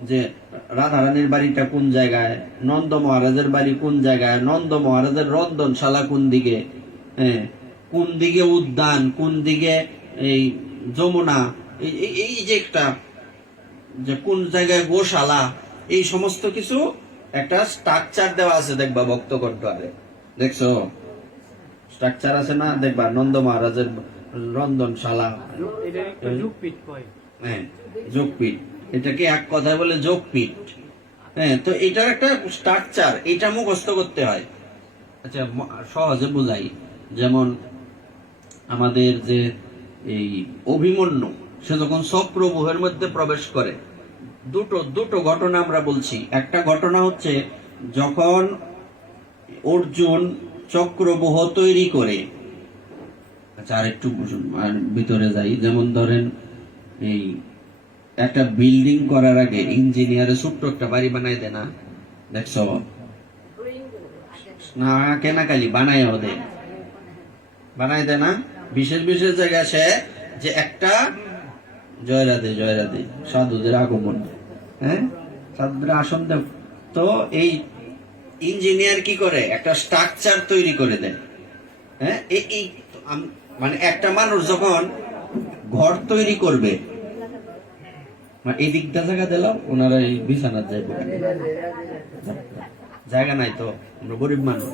যে রাধারানীর বাড়িটা কোন জায়গায়, নন্দ মহারাজের বাড়ি কোন জায়গায়, নন্দ মহারাজের রন্ধনশালা কোন দিকে, হ্যাঁ, কোন দিকে উদ্যান, কোন দিকে এই যমুনা, এই যে একটা, যে কোন জায়গায় গোশালা, এই সমস্ত কিছু একটা স্ট্রাকচার দেওয়া আছে, দেখবা ভক্তকণ্ঠে, দেখছো স্ট্রাকচার আছে না, দেখবা নন্দ মহারাজের রন্ধনশালা, হ্যাঁ, যোগপীঠ, এটাকে এক কথায় বলে যোগপীঠ। হ্যাঁ, তো এটার একটা স্ট্রাকচার, এটা মুখস্থ করতে হয়। আচ্ছা, সহজে বুঝাই, যেমন আমাদের যে এই অভিমন্যু, সে যখন সপ্রভুহের মধ্যে প্রবেশ করে, দুটো ঘটনা আমরা বলছি। একটা ঘটনা হচ্ছে যখন অর্জুন চক্রব্যূহ তৈরি করে, আচ্ছা আর একটু ভিতরে যাই, যেমন ধরেন এই একটা বিল্ডিং করার আগে ইঞ্জিনিয়ারে ছোট্ট একটা বাড়ি বানাই দেয় না, দেখছো না, কেনাকালি বানায় ওদের, বানাই দেয় না, বিশেষ বিশেষ জায়গায় সে যে একটা জয় রাধে জয় রাধে সাধুদের আগমন, হ্যাঁ, সাধুদের আসন দেব। তো এই ইঞ্জিনিয়ার কি করে, একটা স্ট্রাকচার তৈরি করে দেয়। হ্যাঁ, এই মানে একটা মানুষ যখন ঘর তৈরি করবে, মানে এই দিকটা জায়গা দিলাম, ওনারা এই বিছানার যাইব, জায়গা নাই তো, আমরা গরিব মানুষ।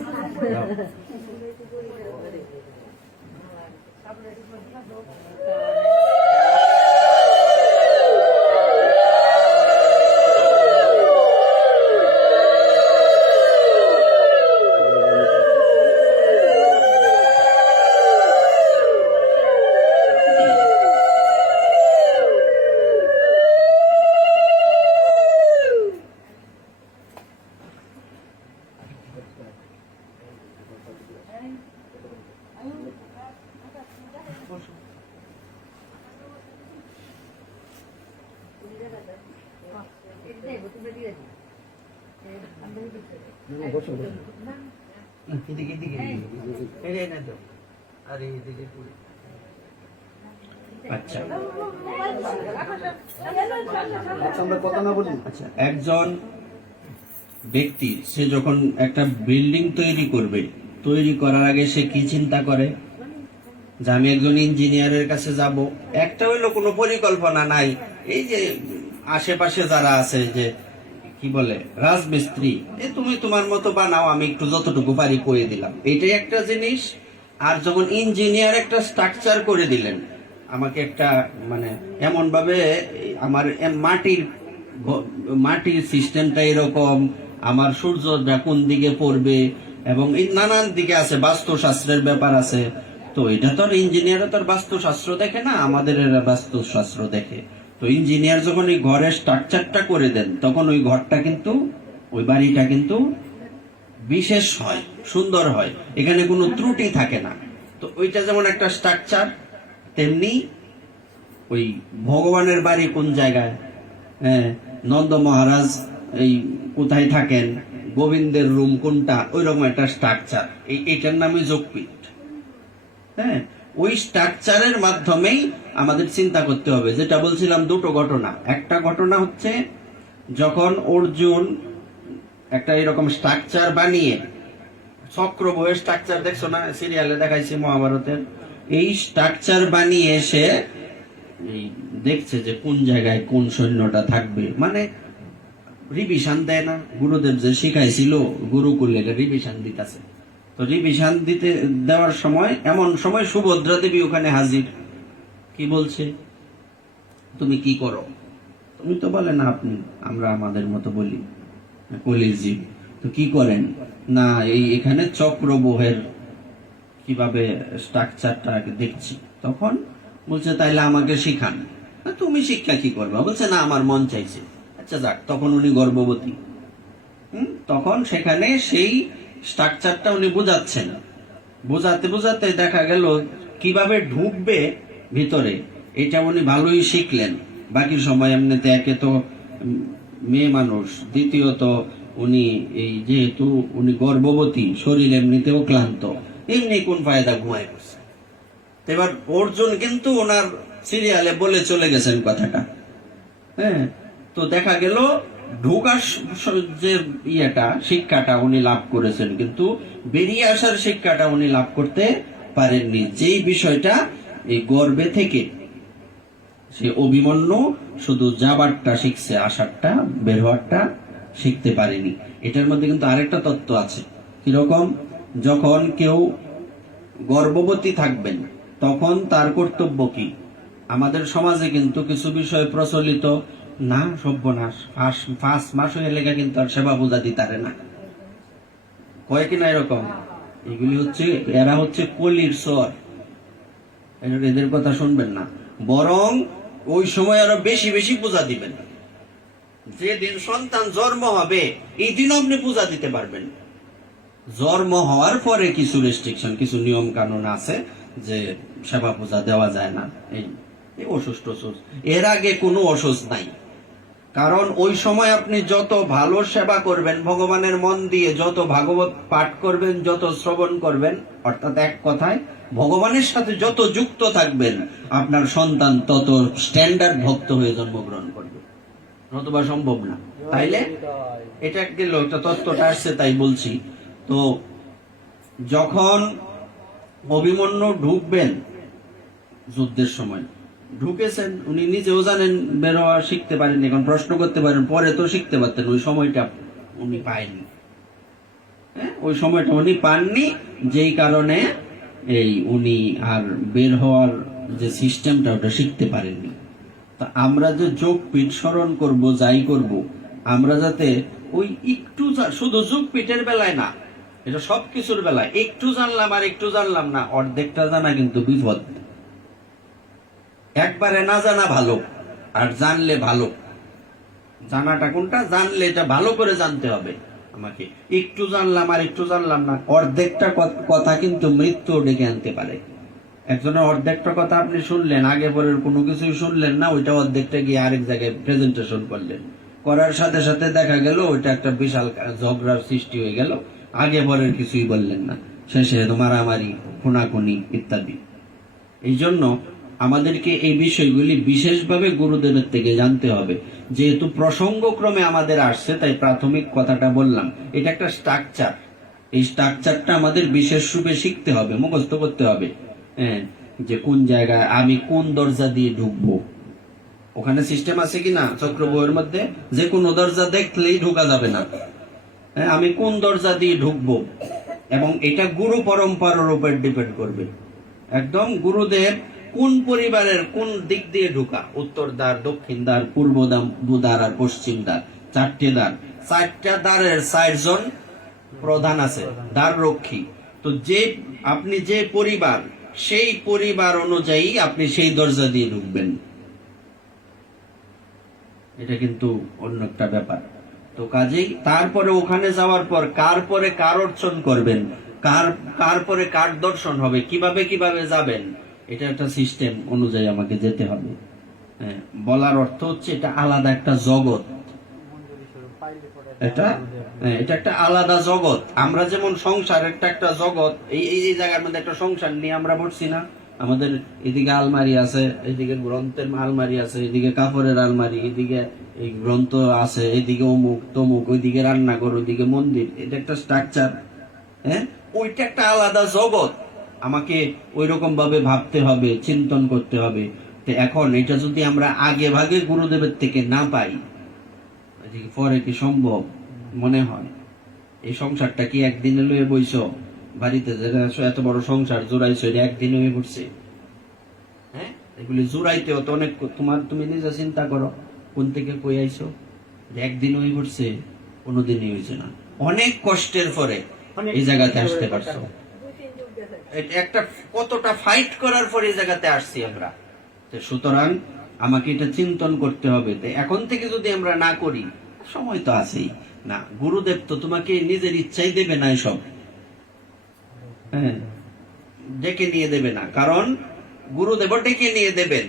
আচ্ছা, আচ্ছা, একজন ব্যক্তি সে যখন একটা বিল্ডিং তৈরি করার আগে সে কি চিন্তা করে যে আমি একজন ইঞ্জিনিয়ারের কাছে যাব, একটা হইলো কোনো পরিকল্পনা নাই। এই যে আশেপাশে যারা আছে যে কি বলে রাজমিস্ত্রি, তুমি তোমার মতো বানাও, আমি একটু যতটুকু পারি করে দিলাম, এটাই একটা জিনিস। আর যখন ইঞ্জিনিয়ার একটা স্ট্রাকচার করে দিলেন, আমাকে একটা মানে এমন ভাবে আমার মাটির সিস্টেমটা এরকম, আমার সূর্যটা কোন দিকে পড়বে, এবং এই নানান দিকে আছে, বাস্তুশাস্ত্রের ব্যাপার আছে। তো এটা তো আর ইঞ্জিনিয়ার তো আর বাস্তুশাস্ত্র দেখে না, আমাদের এরা বাস্তুশাস্ত্র দেখে। তো ইঞ্জিনিয়ার যখন এই ঘরের স্ট্রাকচারটা করে দেন, তখন ওই ঘরটা কিন্তু, ওই বাড়িটা কিন্তু বিশেষ হয়, সুন্দর হয়, এখানে কোনো ত্রুটি থাকে না। তো ওইটা যেমন একটা স্ট্রাকচার, তেমনি ওই ভগবানের বাড়ি কোন জায়গায়, হ্যাঁ, নন্দ মহারাজ এই কোথায় থাকেন, গোবিন্দের রুম কোনটা, ওই রকম একটা স্ট্রাকচার, এইটার নামই যোগপীঠ। হ্যাঁ, ওই স্ট্রাকচারের মাধ্যমেই আমাদের চিন্তা করতে হবে। যেটা বলছিলাম, দুটো ঘটনা। একটা ঘটনা হচ্ছে যখন অর্জুন একটা এরকম স্ট্রাকচার বানিয়ে, চক্রবয়ের স্ট্রাকচার দেখছো না, সিরিয়ালে দেখাইছে মহাভারতের, এই স্ট্রাকচার বানিয়ে সে দেখছে যে কোন জায়গায় কোন সৈন্যটা থাকবে, মানে রিভিশন দেয় না, গুরুদেব যে শিখাইছিল গুরুকুলে রিভিশন দিতেছে। তো রিভিশন দেওয়ার সময়, এমন সময় সুভদ্রা দেবী ওখানে হাজির। কি বলছে, তুমি কি করো? তুমি তো বলে না আপনি, আমরা আমাদের মতো বলি কলির জীব। তো কি করেন না, এখানে চক্রবহের কিভাবে স্ট্রাকচারটা দেখছি। তখন বলছে তাইলে আমাকে শিখান। তুমি শিক্ষা কি করবা? বলছে না, আমার মন চাইছে। আচ্ছা যাক, তখন উনি গর্ভবতী। তখন সেখানে সেই স্ট্রাকচারটা উনি বোঝাচ্ছেন, বোঝাতে বোঝাতে দেখা গেল কিভাবে ঢুকবে ভিতরে, এটা উনি ভালোই শিখলেন। বাকি সময় এমনিতে, একে তো মেয়ে মানুষ, দ্বিতীয়ত উনি এই যেহেতু উনি গর্ভবতী, শরীর এমনিতেও ক্লান্ত, এমনি কোন ফায়দা, ঘুমায় পড়ছে। এবার অর্জুন কিন্তু ওনার সিরিয়ালে বলে চলে গেছেন কথাটা। হ্যাঁ, তো দেখা গেল ঢোকার যে শিক্ষাটা উনি লাভ করেছেন, কিন্তু বেরিয়ে আসার শিক্ষাটা উনি লাভ করতে পারেননি। যেই বিষয়টা এই গর্ভে থেকে সে অভিমন্যু শুধু যাবারটা শিখছে, আসারটা বের হওয়ারটা শিখতে পারেনি। এটার মধ্যে কিন্তু আরেকটা তত্ত্ব আছে। কিরকম, যখন কেউ গর্ভবতী থাকবেন তখন তার কর্তব্য কি? আমাদের সমাজে কিন্তু কিছু বিষয় প্রচলিত না, সর্বনাশ, 5 মাস হয়ে লেগে কিন্তু আর সেবা পূজা দিতারে না, কয় কিনা এরকম। এগুলি হচ্ছে, এরা হচ্ছে কলির স্বর, এদের কথা শুনবেন না, বরং ওই সময় আরো বেশি বেশি পূজা দিবেন। যেদিন সন্তান জন্ম হবে এই দিন আপনি পূজা দিতে পারবেন। জন্ম হওয়ার পরে কিছু রেস্ট্রিকশন, কিছু নিয়ম কানুন আছে যে সেবা পূজা দেওয়া যায় না, এই অসুস্থ। এর আগে কোনো অসুস্থ নাই, কারণ ওই সময় আপনি যত ভালো সেবা করবেন ভগবানের মন দিয়ে, যত ভাগবত পাঠ করবেন, যত শ্রবণ করবেন, অর্থাৎ এক কথায় ভগবানের সাথে যত যুক্ত থাকবেন, আপনার সন্তান তত স্ট্যান্ডার্ড ভক্ত হয়ে জন্মগ্রহণ করবে, নতুবা সম্ভব না। তাইলে এটা গেল, একটা তত্ত্বটা আসছে তাই বলছি। তো যখন অভিমন্যু ঢুকবেন, যুদ্ধের সময় ঢুকেছেন, উনি নিজেও জানেন বের হওয়া শিখতে পারেন, এখন প্রশ্ন করতে পারেন, পরে তো শিখতে পারতেন, ওই সময়টা উনি পায়নি। হ্যাঁ, ওই সময়টা উনি পাননি, যেই কারণে উনি আর বের হওয়ার যে সিস্টেমটা ওটা শিখতে পারেননি। তা আমরা যে যোগপীঠ স্মরণ করব, যাই করব, আমরা যাতে ওই একটু, শুধু যোগপীঠের বেলায় না, এটা সবকিছুর বেলায় একটু জানলাম আর একটু জানলাম না, অর্ধেকটা জানা কিন্তু বিপদ। একবারে না জানা ভালো, আর জানলে ভালো। জানাটা কোনটা, জানলে এটা ভালো করে জানতে হবে আমাকে। একটু জানলাম আর একটু জানলাম না, অর্ধেকটা কথা কিন্তু মৃত্যু ডেকে আনতে পারে। একজনের অর্ধেকটা কথা আপনি শুনলেন, আগে পরের কোনো কিছুই শুনলেন না, ওইটা অর্ধেকটা গিয়ে আরেক জায়গায় প্রেজেন্টেশন করলেন, করার সাথে সাথে দেখা গেল ওইটা একটা বিশাল ঝগড়ার সৃষ্টি হয়ে গেল, আগে পরের কিছুই বললেন না, শেষে তো মারামারি, খুনাখুনি ইত্যাদি। এই জন্য আমাদেরকে এই বিষয়গুলি বিশেষভাবে গুরুদেবের থেকে জানতে হবে। যেহেতু প্রসঙ্গক্রমে আমাদের আসছে, তাই প্রাথমিক কথাটা বললাম। এটা একটা স্ট্রাকচার, এই স্ট্রাকচারটা আমাদের বিশেষ রূপে শিখতে হবে, মুখস্থ করতে হবে। হ্যাঁ, যে কোন জায়গায় আমি কোন দরজা দিয়ে ঢুকবো, ওখানে সিস্টেম আছে কিনা চক্র বইয়ের মধ্যে, যে কোনো দরজা দেখলেই ঢোকা যাবে না। হ্যাঁ, আমি কোন দরজা দিয়ে ঢুকবো, এবং এটা গুরু পরম্পরার উপর ডিপেন্ড করবে। একদম গুরুদেব কোন পরিবারের কোন দিক দিয়ে ঢুকা, উত্তর দ্বার, দক্ষিণ দ্বার, পূর্ব দ্বার আর পশ্চিম দ্বার, 4টে দ্বার। 4টা দ্বারের 4 জন প্রধান আছে, দ্বার রক্ষী। তো যে আপনি যে পরিবার, সেই পরিবার অনুযায়ী আপনি সেই দরজা দিয়ে ঢুকবেন। এটা কিন্তু অন্য একটা ব্যাপার। তো কাজেই তারপরে ওখানে যাওয়ার পর কার পরে কার অর্চন করবেন, কার পরে কার দর্শন হবে, কিভাবে কিভাবে যাবেন, এটা একটা সিস্টেম অনুযায়ী আমাকে যেতে হবে। হ্যাঁ, বলার অর্থ হচ্ছে এটা আলাদা একটা জগৎ। এটা এটা একটা আলাদা জগৎ। আমরা যেমন সংসার একটা জগৎ, এই জায়গার মধ্যে একটা সংসার নিয়ে আমরা বসছি না। আমাদের এদিকে আলমারি আছে, এদিকে গ্রন্থের আলমারি আছে, এদিকে কাপড়ের আলমারি, এদিকে এই গ্রন্থ আছে, এদিকে অমুক তমুক, ওইদিকে রান্নাঘর, ওইদিকে মন্দির। এটা একটা স্ট্রাকচার। হ্যাঁ, ওইটা একটা আলাদা জগৎ। আমাকে ওই রকম ভাবে ভাবতে হবে, চিন্তন করতে হবে। তো এখন এটা যদি আমরা আগে ভাগে গুরুদেবের থেকে না পাই, পরে কি সম্ভব মনে হয়? এই সংসারটা কি একদিনে লয়ে বইছ? বাড়িতে এত বড় সংসার জোড়াইছো, এটা একদিনে হয়ে পড়ছে? হ্যাঁ, এগুলি জোড়াইতে তো অনেক, তুমি নিজে চিন্তা করো, কোন থেকে কই আইছো, একদিন হয়ে পড়ছে? কোনোদিনই হয়েছে না। অনেক কষ্টের পরে এই জায়গাতে আসতে পারছো। একটা কতটা ফাইট করার পর এই জায়গাতে আসছি আমরা। সুতরাং আমাকে এটা চিন্তন করতে হবে। এখন থেকে যদি আমরা না করি, সময় তো আছেই না। গুরুদেব তো তোমাকে নিজের ইচ্ছাই দেবে না এসব। হ্যাঁ, ডেকে নিয়ে দেবে না, কারণ গুরুদেব ডেকে নিয়ে দেবেন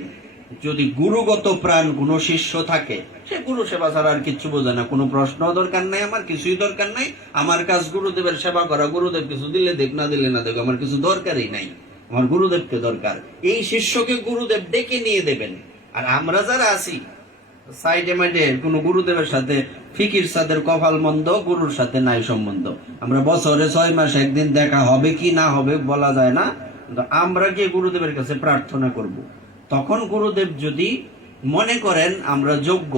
যদি গুরুগত প্রাণ কোন শিষ্য থাকে। সে গুরু সেবা ছাড়া আর কিছু বোঝে না, কোনো প্রশ্ন দরকার নাই, আমার কিছুই দরকার নাই। আমার কাজ গুরুদেবের সেবা করা, গুরুদেব কিছু দিলে দেখ, না দিলে না দেখ, আমার কিছু দরকারই নাই, আমার গুরুদেবকে দরকার। এই শিষ্যকে গুরুদেব ডেকে নিয়ে দেবেন। আর আমরা যারা আছি সাইডে মাইডে, কোন গুরুদেবের সাথে ফিকির সাদের কপাল মন্দ, গুরুর সাথে নাই সম্বন্ধ। আমরা বছরে 6 মাস একদিন দেখা হবে কি না হবে বলা যায় না, আমরা গিয়ে গুরুদেবের কাছে প্রার্থনা করব। তখন গুরুদেব যদি মনে করেন আমরা যোগ্য,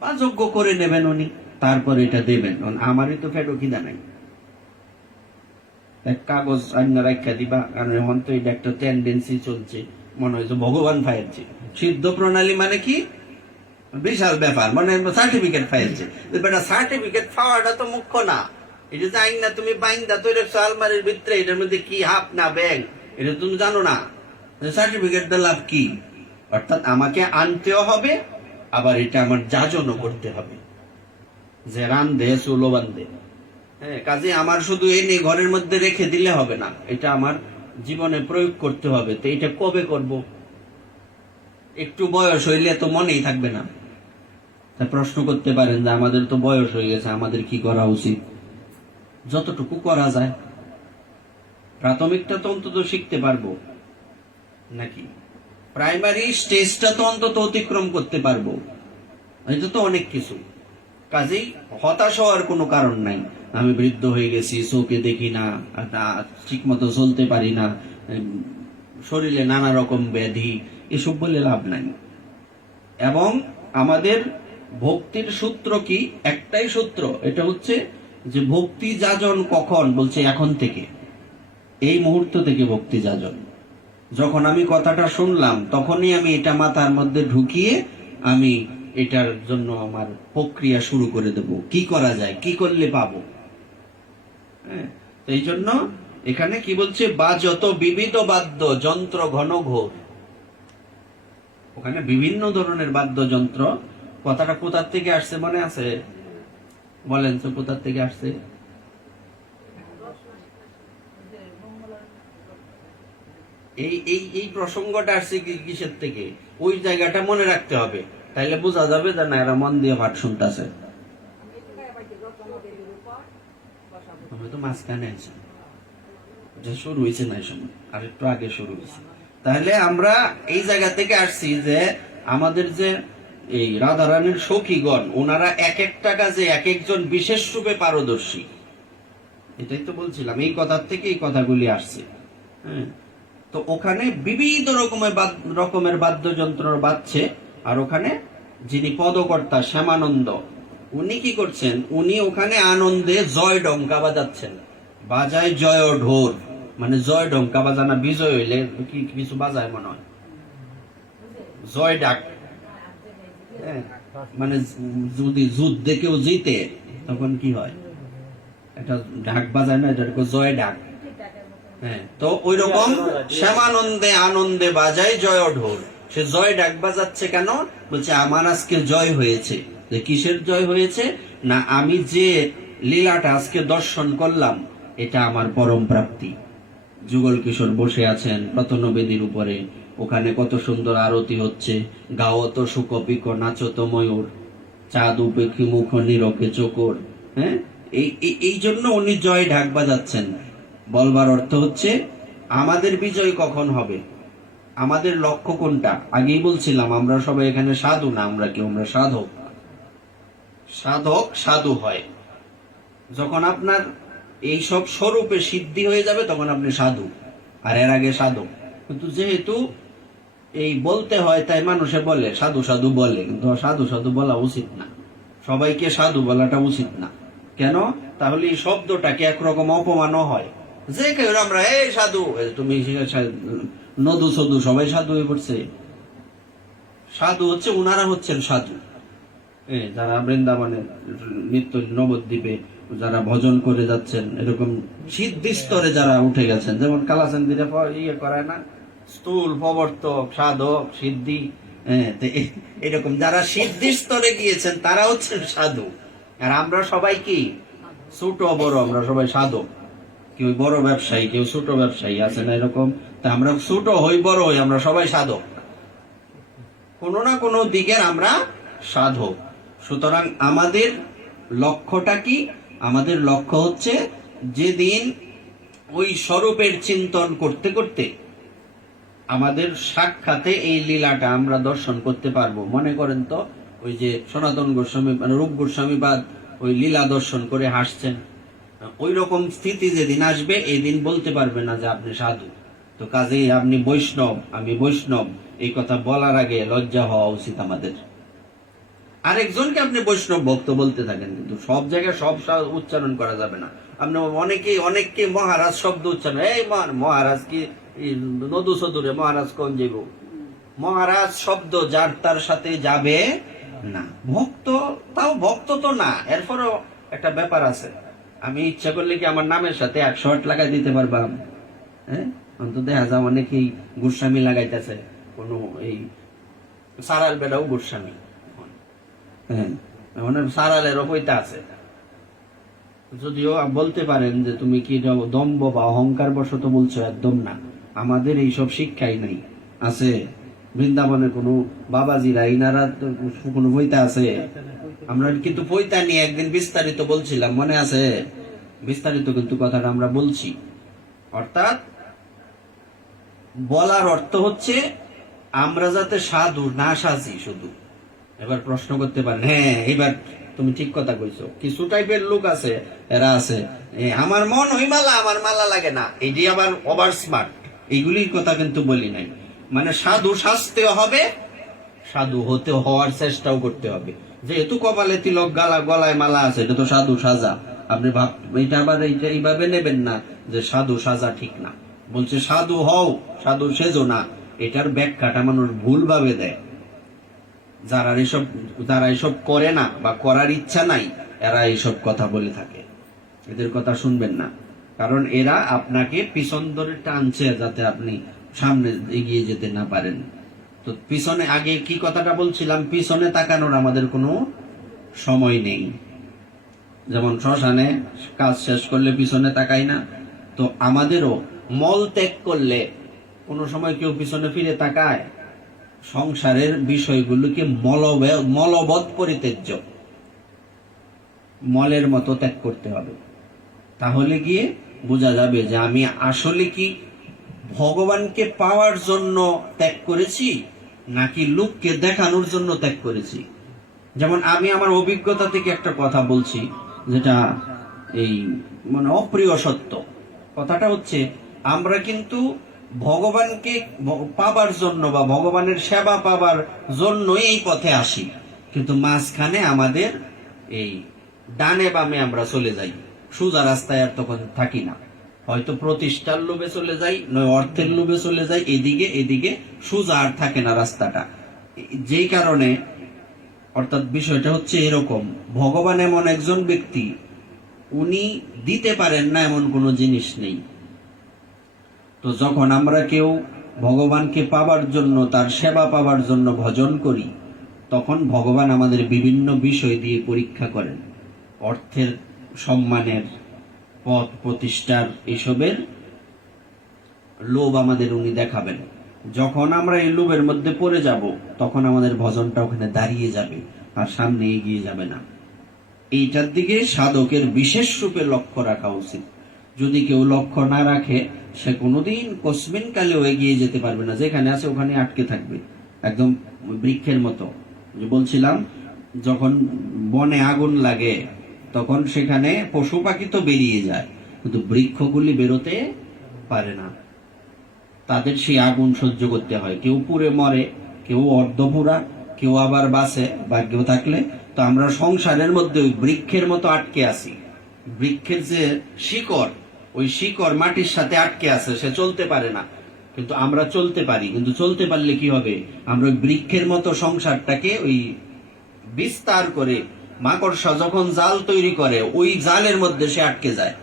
বা যোগ্য করে নেবেন উনি, তারপর এটা দেবেন। আমারই তো ফেটো খিদা নাই, এক কাগজ আইন রাখা দিবা, কারণ এখন তো এটা একটা টেন্ডেন্সি চলছে, মনে হয় ভগবান ফাইলছে। সিদ্ধ প্রণালী মানে কি বিশাল ব্যাপার, মানে সার্টিফিকেট ফাইলছে। সার্টিফিকেট পাওয়াটা তো মুখ্য না। এটা যে আইন না তুমি বাইন্দা তৈরি আলমারির ভিতরে, এটার মধ্যে কি হাফ না ব্যাংক, এটা তুমি জানো না। সার্টিফিকেট লাভ কি? অর্থাৎ আমাকে আনতেও হবে, আবার এটা আমার যাজনও করতে হবে, যে রান্ধে চুলো বান্ধে। হ্যাঁ, কাজে আমার শুধু এনে ঘরের মধ্যে রেখে দিলে হবে না, এটা আমার জীবনে প্রয়োগ করতে হবে। তো এটা কবে করব? একটু বয়স হইলে তো মনেই থাকবে না। তা প্রশ্ন করতে পারেন যে আমাদের তো বয়স হয়ে গেছে, আমাদের কি করা উচিত? যতটুকু করা যায়। প্রাথমিকটা তো অন্তত শিখতে পারবো নাকি, প্রাইমারি স্টেজটা তো অন্তত অতিক্রম করতে পারবো। এটা তো অনেক কিছু। কাজেই হতাশ হওয়ার কোনো কারণ নাই। আমি বৃদ্ধ হয়ে গেছি, চোখে দেখি না, ঠিক মতো চলতে পারি না, শরীরে নানা রকম ব্যাধি, এসব বলে লাভ নাই। এবং আমাদের ভক্তির সূত্র কি? একটাই সূত্র, এটা হচ্ছে যে ভক্তি যাজন কখন? বলছে এখন থেকে, এই মুহূর্ত থেকে ভক্তি যাজন। যখন আমি কথাটা শুনলাম, তখনই আমি এটা মাথার মধ্যে ঢুকিয়ে আমি এটার জন্য আমার প্রক্রিয়া শুরু করে দেব। কি করা যায়, কি করলে পাবো। হ্যাঁ, এই জন্য এখানে কি বলছে, বা যত বিবিধ বাদ্য যন্ত্র ঘন ঘোর। ওখানে বিভিন্ন ধরনের বাদ্যযন্ত্র। কথাটা কোথার থেকে আসছে মনে আছে? বলেন তো, কোথার থেকে আসছে? এই এই এই প্রসঙ্গটা আসছে কিসের থেকে? ওই জায়গাটা মনে রাখতে হবে। তাইলে বোঝা যাবে যে না এরা মন দিয়ে পাঠ শুনতেছে। আমি তো মাঝখানে আছি, যে শুরু হয়েছে না, এই সময় আর একটু আগে শুরু হয়েছে। তাহলে আমরা এই জায়গা থেকে আসছি যে আমাদের যে এই রাধারানীর সখীগণ, ওনারা এক একটা কাজে এক একজন বিশেষ রূপে পারদর্শী। এটাই তো বলছিলাম, এই কথার থেকে এই কথাগুলি আসছে। হ্যাঁ, তো ওখানে বিবিধ রকমের বাদ্যযন্ত্র বাজছে, আর ওখানে যিনি পদকর্তা শ্যামানন্দ, উনি কি করছেন, উনি ওখানে আনন্দে জয় ডঙ্কা বাজাচ্ছেন, বাজায় জয় ঢোল, মানে জয় ডঙ্কা বাজানা, বিজয় হইলে কি কিছু বাজায় মনে হয়, জয় ডাক। হ্যাঁ, মানে যদি যুদ্ধে কেউ জিতে তখন কি হয়, এটা ঢাক বাজায় না, এটা জয় ডাক। হ্যাঁ, তো ওই রকম শ্যামানন্দে আনন্দে বাজায় জয় ঢোল, সে জয় ডাক বাজাচ্ছে কেন, বলছে আমার আজকে জয় হয়েছে। যে কিসের জয় হয়েছে, না আমি যে লীলাটা আজকে দর্শন করলাম এটা আমার পরম প্রাপ্তি। যুগল কিশোর বসে আছেন প্রতনবেদীর উপরে, ওখানে কত সুন্দর আরতি হচ্ছে, গাওত সুকপিক নাচত ময়ূর, চাঁদ উপেক্ষী মুখ নিরকে চোকর। হ্যাঁ, এই জন্য উনি জয় ঢাক বাজাচ্ছেন। বলবার অর্থ হচ্ছে আমাদের বিজয় কখন হবে, আমাদের লক্ষ্য কোনটা। আগেই বলছিলাম আমরা সবাই এখানে সাধু না, আমরা কি, আমরা সাধক। সাধক সাধু হয় যখন আপনার এই সব স্বরূপে সিদ্ধি হয়ে যাবে, তখন আপনি সাধু, আর এর আগে সাধক। কিন্তু যেহেতু এই বলতে হয় তাই মানুষে বলে সাধু সাধু বলে, কিন্তু সাধু সাধু বলা উচিত না, সবাইকে সাধু বলাটা উচিত না। কেন, তাহলে এই শব্দটাকে একরকম অপমানও হয়, যে কেউ আমরা এই সাধু, তুমি নদু সদু সবাই সাধু হয়ে পড়ছে। সাধু হচ্ছে উনারা হচ্ছেন সাধু, যারা বৃন্দাবনের নিত্য নবদ্বীপে যারা ভজন করে যাচ্ছেন, এরকম সিদ্ধি স্তরে যারা উঠে গেছেন, যেমন কালাচান্দিরা ইয়ে করায় না, স্থূল প্রবর্তক সাধক সিদ্ধি, এরকম যারা সিদ্ধি স্তরে গিয়েছেন তারা হচ্ছেন সাধু। আর আমরা সবাই কি, ছোট বড় আমরা সবাই সাধক, কেউ বড় ব্যবসায়ী, কেউ ছোট ব্যবসায়ী, আছে না এরকম। তা আমরা ছোট হই বড় হই, আমরা সবাই সাধক, কোনো না কোনো দিকের আমরা সাধক। সুতরাং আমাদের লক্ষ্যটা কি, আমাদের লক্ষ্য হচ্ছে যেদিন ওই স্বরূপের চিন্তন করতে করতে আমাদের সাক্ষাতে এই লীলাটা আমরা দর্শন করতে পারবো। মনে করেন তো, ওই যে সনাতন গোস্বামী মানে রূপ গোস্বামীবাদ ওই লীলা দর্শন করে হাসছেন, ওই রকম স্থিতি যেদিন আসবে, এই দিন বলতে পারবে না যে আপনি সাধু। তো কাজেই আপনি বৈষ্ণব, আমি বৈষ্ণব, এই কথা বলার আগে লজ্জা হওয়া উচিত আমাদের। আরেকজনকে আপনি বৈষ্ণব ভক্ত বলতে থাকেন, কিন্তু সব জায়গায় সব উচ্চারণ করা যাবে না। আপনি অনেককে মহারাজ শব্দ উচ্চারণ, এই মহারাজ কি নদু সদুরে মহারাজ কোন যাইব, মহারাজ শব্দ যার তার সাথে যাবে না। ভক্ত, তাও ভক্ত তো না, এরপরও একটা ব্যাপার আছে। আমি ইচ্ছা করলে কি আমার নামের সাথে 108 লাগাই দিতে পারবাম? হ্যাঁ, অন্তত দেখা যায় অনেকেই গোস্বামী লাগাইতেছে, কোন এই সারাল বেড়াও গোস্বামী, হ্যাঁ, সারালেরও বইতে আছে। যদিও বলতে পারেন যে তুমি কি দম্ভ বা অহংকার বশত বলছো, একদম না, আমাদের এইসব শিক্ষাই নাই। আছে বৃন্দাবনের কোন বাবাজিরা, ইনারা কোন বইতে আছে? আমরা কিন্তু বইতা নিয়ে একদিন বিস্তারিত বলছিলাম, মনে আছে? বিস্তারিত কিন্তু কথাটা আমরা বলছি। অর্থাৎ বলার অর্থ হচ্ছে আমরা যাতে সাধু না সাজি শুধু। এবার প্রশ্ন করতে পারেন, হ্যাঁ এবার তুমি ঠিক কথা কইছো, কিছু টাইপের লোক আছে, এরা আছে আমার মন ওই মালা, আমার মালা লাগে না, এটি আবার ওভার স্মার্ট, এইগুলির কথা কিন্তু বলি নাই। মানে সাধু সাজতেও হবে, সাধু হওয়ার চেষ্টাও করতে হবে। যেহেতু কপালে তিলক, গলায় মালা আছে, এটা তো সাধু সাজা। আপনি এটা আবার এইভাবে নেবেন না যে সাধু সাজা ঠিক না। বলছে সাধু হও, সাধু সেজো না, এটার ব্যাখ্যাটা মানুষ ভুল ভাবে দেয়। যারা এসব করে না বা করার ইচ্ছা নাই, এরা এইসব কথা বলে থাকে, এদের কথা শুনবেন না। কারণ এরা আপনাকে পিছন ধরে টানছে যাতে আপনি সামনে এগিয়ে যেতে না পারেন। তো পিছনে, আগে কি কথাটা বলছিলাম, পিছনে তাকানোর আমাদের কোনো সময় নেই। যেমন শ্মশানে কাজ শেষ করলে পিছনে তাকাই না, তো আমাদেরও মল ত্যাগ করলে কোনো সময় কেউ পিছনে ফিরে তাকায়? সংসারের বিষয়গুলোকে মলবৎ পরিত্যাজ্য, মলের মতো ত্যাগ করতে হবে। তাহলে গিয়ে বোঝা যাবে যে আমি আসলে কি ভগবানকে পাওয়ার জন্য ত্যাগ করেছি নাকি লোককে দেখানোর জন্য ত্যাগ করেছি। যেমন আমি আমার অভিজ্ঞতা থেকে একটা কথা বলছি, যেটা এই মানে অপ্রিয় সত্য। কথাটা হচ্ছে, আমরা কিন্তু ভগবানকে পাবার জন্য বা ভগবানের সেবা পাবার জন্যই এই পথে আসি, কিন্তু মাঝখানে আমাদের এই ডানে বামে আমরা চলে যাই, সোজা রাস্তায় আর তখন থাকি না। হয়তো প্রতিষ্ঠার লোভে চলে যাই, নয় অর্থের লোভে চলে যাই, এদিকে সোজা আর থাকে না রাস্তাটা। যেই কারণে অর্থাৎ বিষয়টা হচ্ছে এরকম, ভগবান এমন একজন ব্যক্তি, উনি দিতে পারেন না এমন কোনো জিনিস নেই। তো যখন আমরা কেউ ভগবানকে পাবার জন্য, তার সেবা পাবার জন্য ভজন করি, তখন ভগবান আমাদের বিভিন্ন বিষয় দিয়ে পরীক্ষা করেন। অর্থের, সম্মানের, পদ প্রতিষ্ঠার, এসবের লোভ আমাদের উনি দেখাবেন। যখন আমরা এই লোভের মধ্যে পড়ে যাব, তখন আমাদের ভজনটা ওখানে দাঁড়িয়ে যাবে, আর সামনে এগিয়ে যাবে না। এইটার দিকে সাধকের বিশেষ রূপে লক্ষ্য রাখা উচিত। যদি কেউ লক্ষ্য না রাখে, সে কোনোদিন কসমিন কালেও এগিয়ে যেতে পারবে না, যেখানে আছে ওখানে আটকে থাকবে, একদম বৃক্ষের মতো। যে বলছিলাম, যখন বনে আগুন লাগে তখন সেখানে পশু পাখি তো বেরিয়ে যায়, কিন্তু বৃক্ষগুলি বেরোতে পারে না, তাদের সেই আগুন সহ্য করতে হয়। কেউ পুড়ে মরে, কেউ অর্ধপুরা, কেউ আবার বাঁচে ভাগ্য থাকলে। তো আমরা সংসারের মধ্যে ওই বৃক্ষের মতো আটকে আছি। বৃক্ষের যে শিকড়, ওই শিকড় মাটির সাথে আটকে আছে, সে চলতে পারে না, কিন্তু আমরা চলতে পারি। কিন্তু চলতে পারলে কি হবে, আমরা ওই বৃক্ষের মতো সংসারটাকে ওই বিস্তার করে, মাকড়সা যখন জাল তৈরি করে, ওই জালের মধ্যে সে আটকে যায়।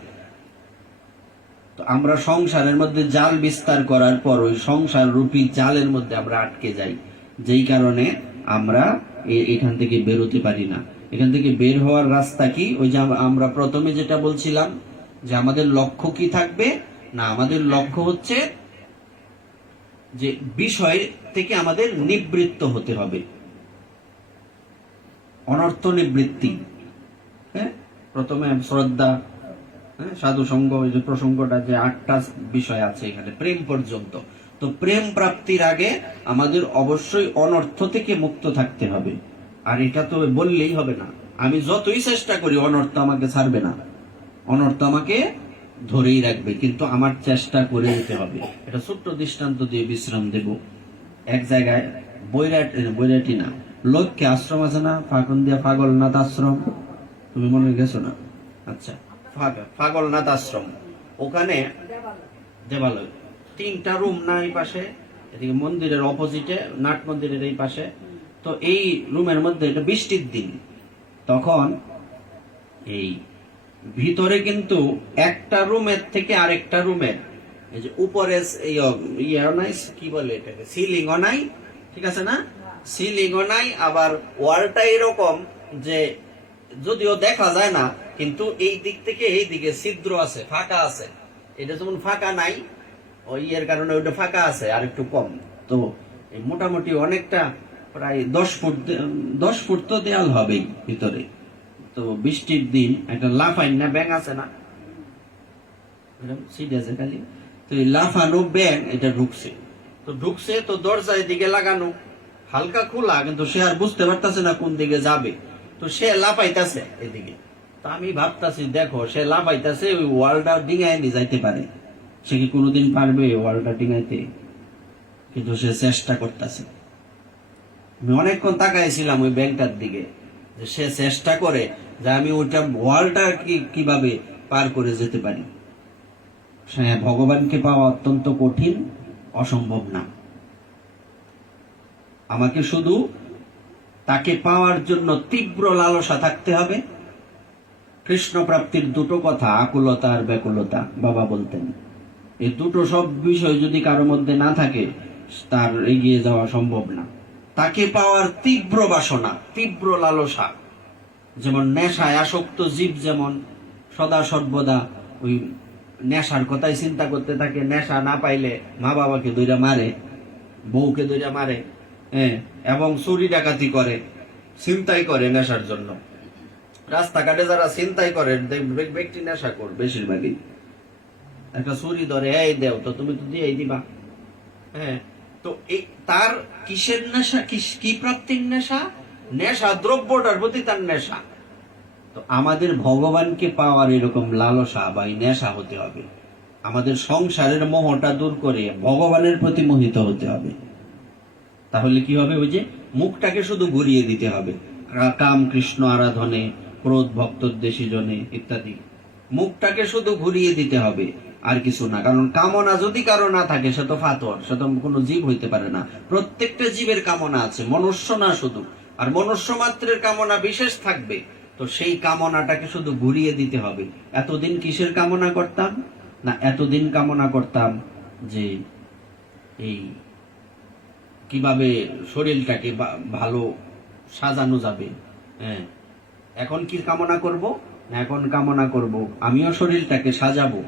তো আমরা সংসারের মধ্যে জাল বিস্তার করার পর ওই সংসার রূপী জালের মধ্যে আমরা আটকে যাই, যেই কারণে আমরা এখান থেকে বেরোতে পারি না। এখান থেকে বের হওয়ার রাস্তা কি? ওই যে আমরা প্রথমে যেটা বলছিলাম, যে আমাদের লক্ষ্য কি থাকবে না, আমাদের লক্ষ্য হচ্ছে যে বিষয় থেকে আমাদের নিবৃত্ত হতে হবে, অনর্থ নিবৃত্তি। হ্যাঁ, প্রথমে শ্রদ্ধা, সাধু সঙ্গ, ওই যে প্রসঙ্গটা, যে 8টা বিষয় আছে এখানে প্রেম পর্যন্ত। তো প্রেম প্রাপ্তির আগে আমাদের অবশ্যই অনর্থ থেকে মুক্ত থাকতে হবে। আর এটা তো বললেই হবে না, আমি যতই চেষ্টা করি অনর্থ আমাকে ছাড়বে না, অনর্থ আমাকে ধরেই রাখবে, কিন্তু আমার চেষ্টা করে যেতে হবে। এটা ছোট্ট দৃষ্টান্ত দিয়ে বিশ্রাম দেব। এক জায়গায় বৈরাটি না, লক্ষ্যে আশ্রম আছে না, ফাঁকুন্দিয়া ফাগলনাথ আশ্রম, তুমি মনে গেছো না? আচ্ছা, ফাগলনাথ আশ্রম, ওখানে দেবালয় 3টা রুম না, এই পাশে, এদিকে মন্দিরের অপোজিটে, নাট মন্দিরের এই পাশে। তো এই রুমের মধ্যে, এটা বৃষ্টির দিন, তখন এই ভিতরে কিন্তু একটা রুমের থেকে আরেকটা রুমের এই যে উপরে ইয়ে নাই, কি বলে এটাকে, সিলিংও নাই, ঠিক আছে না, সিলিংও নাই, আবার ওয়ালটা এরকম যে যদিও দেখা যায় না, কিন্তু এই দিক থেকে এই দিকে ছিদ্র আছে, ফাঁকা আছে। এটা যেমন ফাঁকা নাই, ওই এর কারণে ওইটা ফাঁকা আছে আর একটু কম। তো মোটামুটি অনেকটা, প্রায় 10 ফুট তো দেয়াল হবেই ভিতরে। তো বৃষ্টির দিন একটা লাফাইন না ব্যাঙ আছে না, সিট আছে খালি, তো এই লাফানো ব্যাঙ এটা ঢুকছে, তো দরজার দিকে লাগানো, হালকা খোলা, কিন্তু সে আর বুঝতে পারতেছে না কোন দিকে যাবে, তো সে লাফাইতেছে এদিকে। তো আমি ভাবতাছি, দেখো সে লাফাইতেছে, ওই ওয়ালটা ডিঙায় নিয়ে যাইতে পারে, সে কি কোনোদিন পারবে ওয়ালটা ডিঙাইতে? কিন্তু সে চেষ্টা করতেছে। আমি অনেকক্ষণ তাকাইছিলাম ওই ব্যাংকটার দিকে, যে সে চেষ্টা করে যে আমি ওইটা ওয়ালটা কিভাবে পার করে যেতে পারি। ভগবানকে পাওয়া অত্যন্ত কঠিন, অসম্ভব না। আমাকে শুধু তাকে পাওয়ার জন্য তীব্র লালসা থাকতে হবে। কৃষ্ণ প্রাপ্তির 2টো কথা, আকুলতা আর ব্যাকুলতা, বাবা বলতেন। এই 2টো সব বিষয় যদি কারো মধ্যে না থাকে, তার এগিয়ে যাওয়া সম্ভব না। তাকে পাওয়ার তীব্র বাসনা, তীব্র লালসা। যেমন নেশায় আসক্ত জীব যেমন সদা সর্বদা ওই নেশার কথাই চিন্তা করতে থাকে, নেশা না পাইলে মা বাবাকে দইরা মারে, বউকে দইরা মারে, হ্যাঁ, এবং চুরি ডাকাতি করে, ছিনতাই করে নেশার জন্য। রাস্তাঘাটে যারা ছিনতাই করে ব্যক্তি নেশা কর বেশিরভাগই। একটা চুরি ধরে, এই দেও তো, তুমি তো দিয়েই দিবা। হ্যাঁ, তো এই তার কিসের নেশা, কি প্রাপ্তির নেশা? নেশা দ্রব্যটার প্রতি তার নেশা। তো আমাদের ভগবানকে পাওয়ার এরকম লালসা বা নেশা হতে হবে। আমাদের সংসারের মোহটা দূর করে ভগবানের প্রতি মোহিত হতে হবে। তাহলে কি হবে? ওই যে মুখটাকে শুধু ঘুরিয়ে দিতে হবে, কাম কৃষ্ণ আরাধনে, ক্রোধ ভক্তদ্বেষী জনে ইত্যাদি। মুখটাকে শুধু ঘুরিয়ে দিতে হবে, আর কিছু না। কারণ কামনা যদি কারো না থাকে, সে তো ফাতর, সে তো কোনো জীব হইতে পারে না। প্রত্যেকটা জীবের কামনা আছে, মনুষ্য না শুধু। আর মনুষ্য মাত্রের কামনা বিশেষ থাকবে। তো সেই কামনাটাকে শুধু ঘুরিয়ে দিতে হবে। এতদিন কিসের কামনা করতাম? না, এতদিন কামনা করতাম যে এই কিভাবে শরীরটাকে ভালো সাজানো যাবে। হ্যাঁ, এখন কি কামনা করব? না, এখন কামনা করব আমিও শরীরটাকে সাজাবো।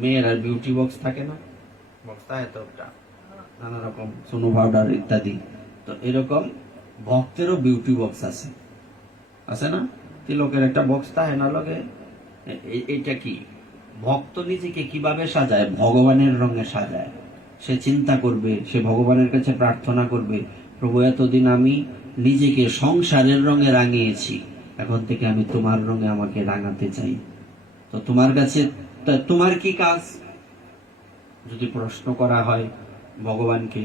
মেয়েরা বিউটি বক্স থাকে না, বক্স থাকে তো, নানা রকম সোনো পাউডার ইত্যাদি। তো এরকম ভক্তেরও বিউটি বক্স আছে, আছে না? তিলকের একটা বক্স থাকে না লগে? এইটা কি? ভক্ত নিজেকে কিভাবে সাজায়? ভগবানের রঙে সাজায়। সে চিন্তা করবে, সে ভগবানের কাছে প্রার্থনা করবে, প্রভু এতদিন আমি নিজেকে সংসারের রঙে রাঙিয়েছি, এখন থেকে আমি তোমার রঙে আমাকে রাঙাতে চাই। তো তোমার কাছে তোমার কি কাজ? যদি প্রশ্ন করা হয় ভগবানকে,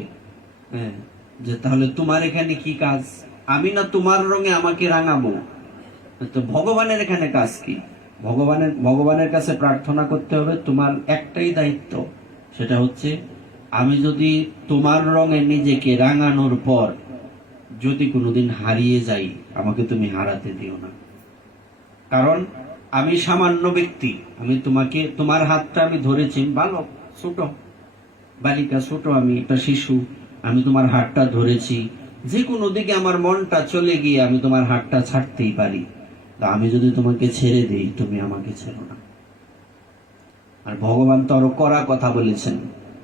হ্যাঁ, যে তাহলে তোমার এখানে কি কাজ? আমি না তোমার রঙে আমাকে রাঙাবো, তো ভগবানের এখানে কাজ কি? ভগবানের কাছে প্রার্থনা করতে হবে। তোমার একটাই দায়িত্ব, সেটা হচ্ছে আমি যদি তোমার রঙে নিজেকে রাঙানোর পর যদি কোনোদিন হারিয়ে যাই, আমাকে তুমি হারাতে দিও না। কারণ আমি সামান্য ব্যক্তি, আমি তোমাকে, তোমার হাতটা আমি ধরেছি, বালক ছোট বালিকা, ছোট আমি একটা শিশু, আমি তোমার হাতটা ধরেছি। যে কোনো দিকে আমার মনটা চলে গিয়ে আমি তোমার হাতটা ছাড়তেই পারি। তা আমি যদি তোমাকে ছেড়ে দিই, তুমি আমাকে ছেড়ো না। আর ভগবান তো আরো কড়া কথা বলেছেন,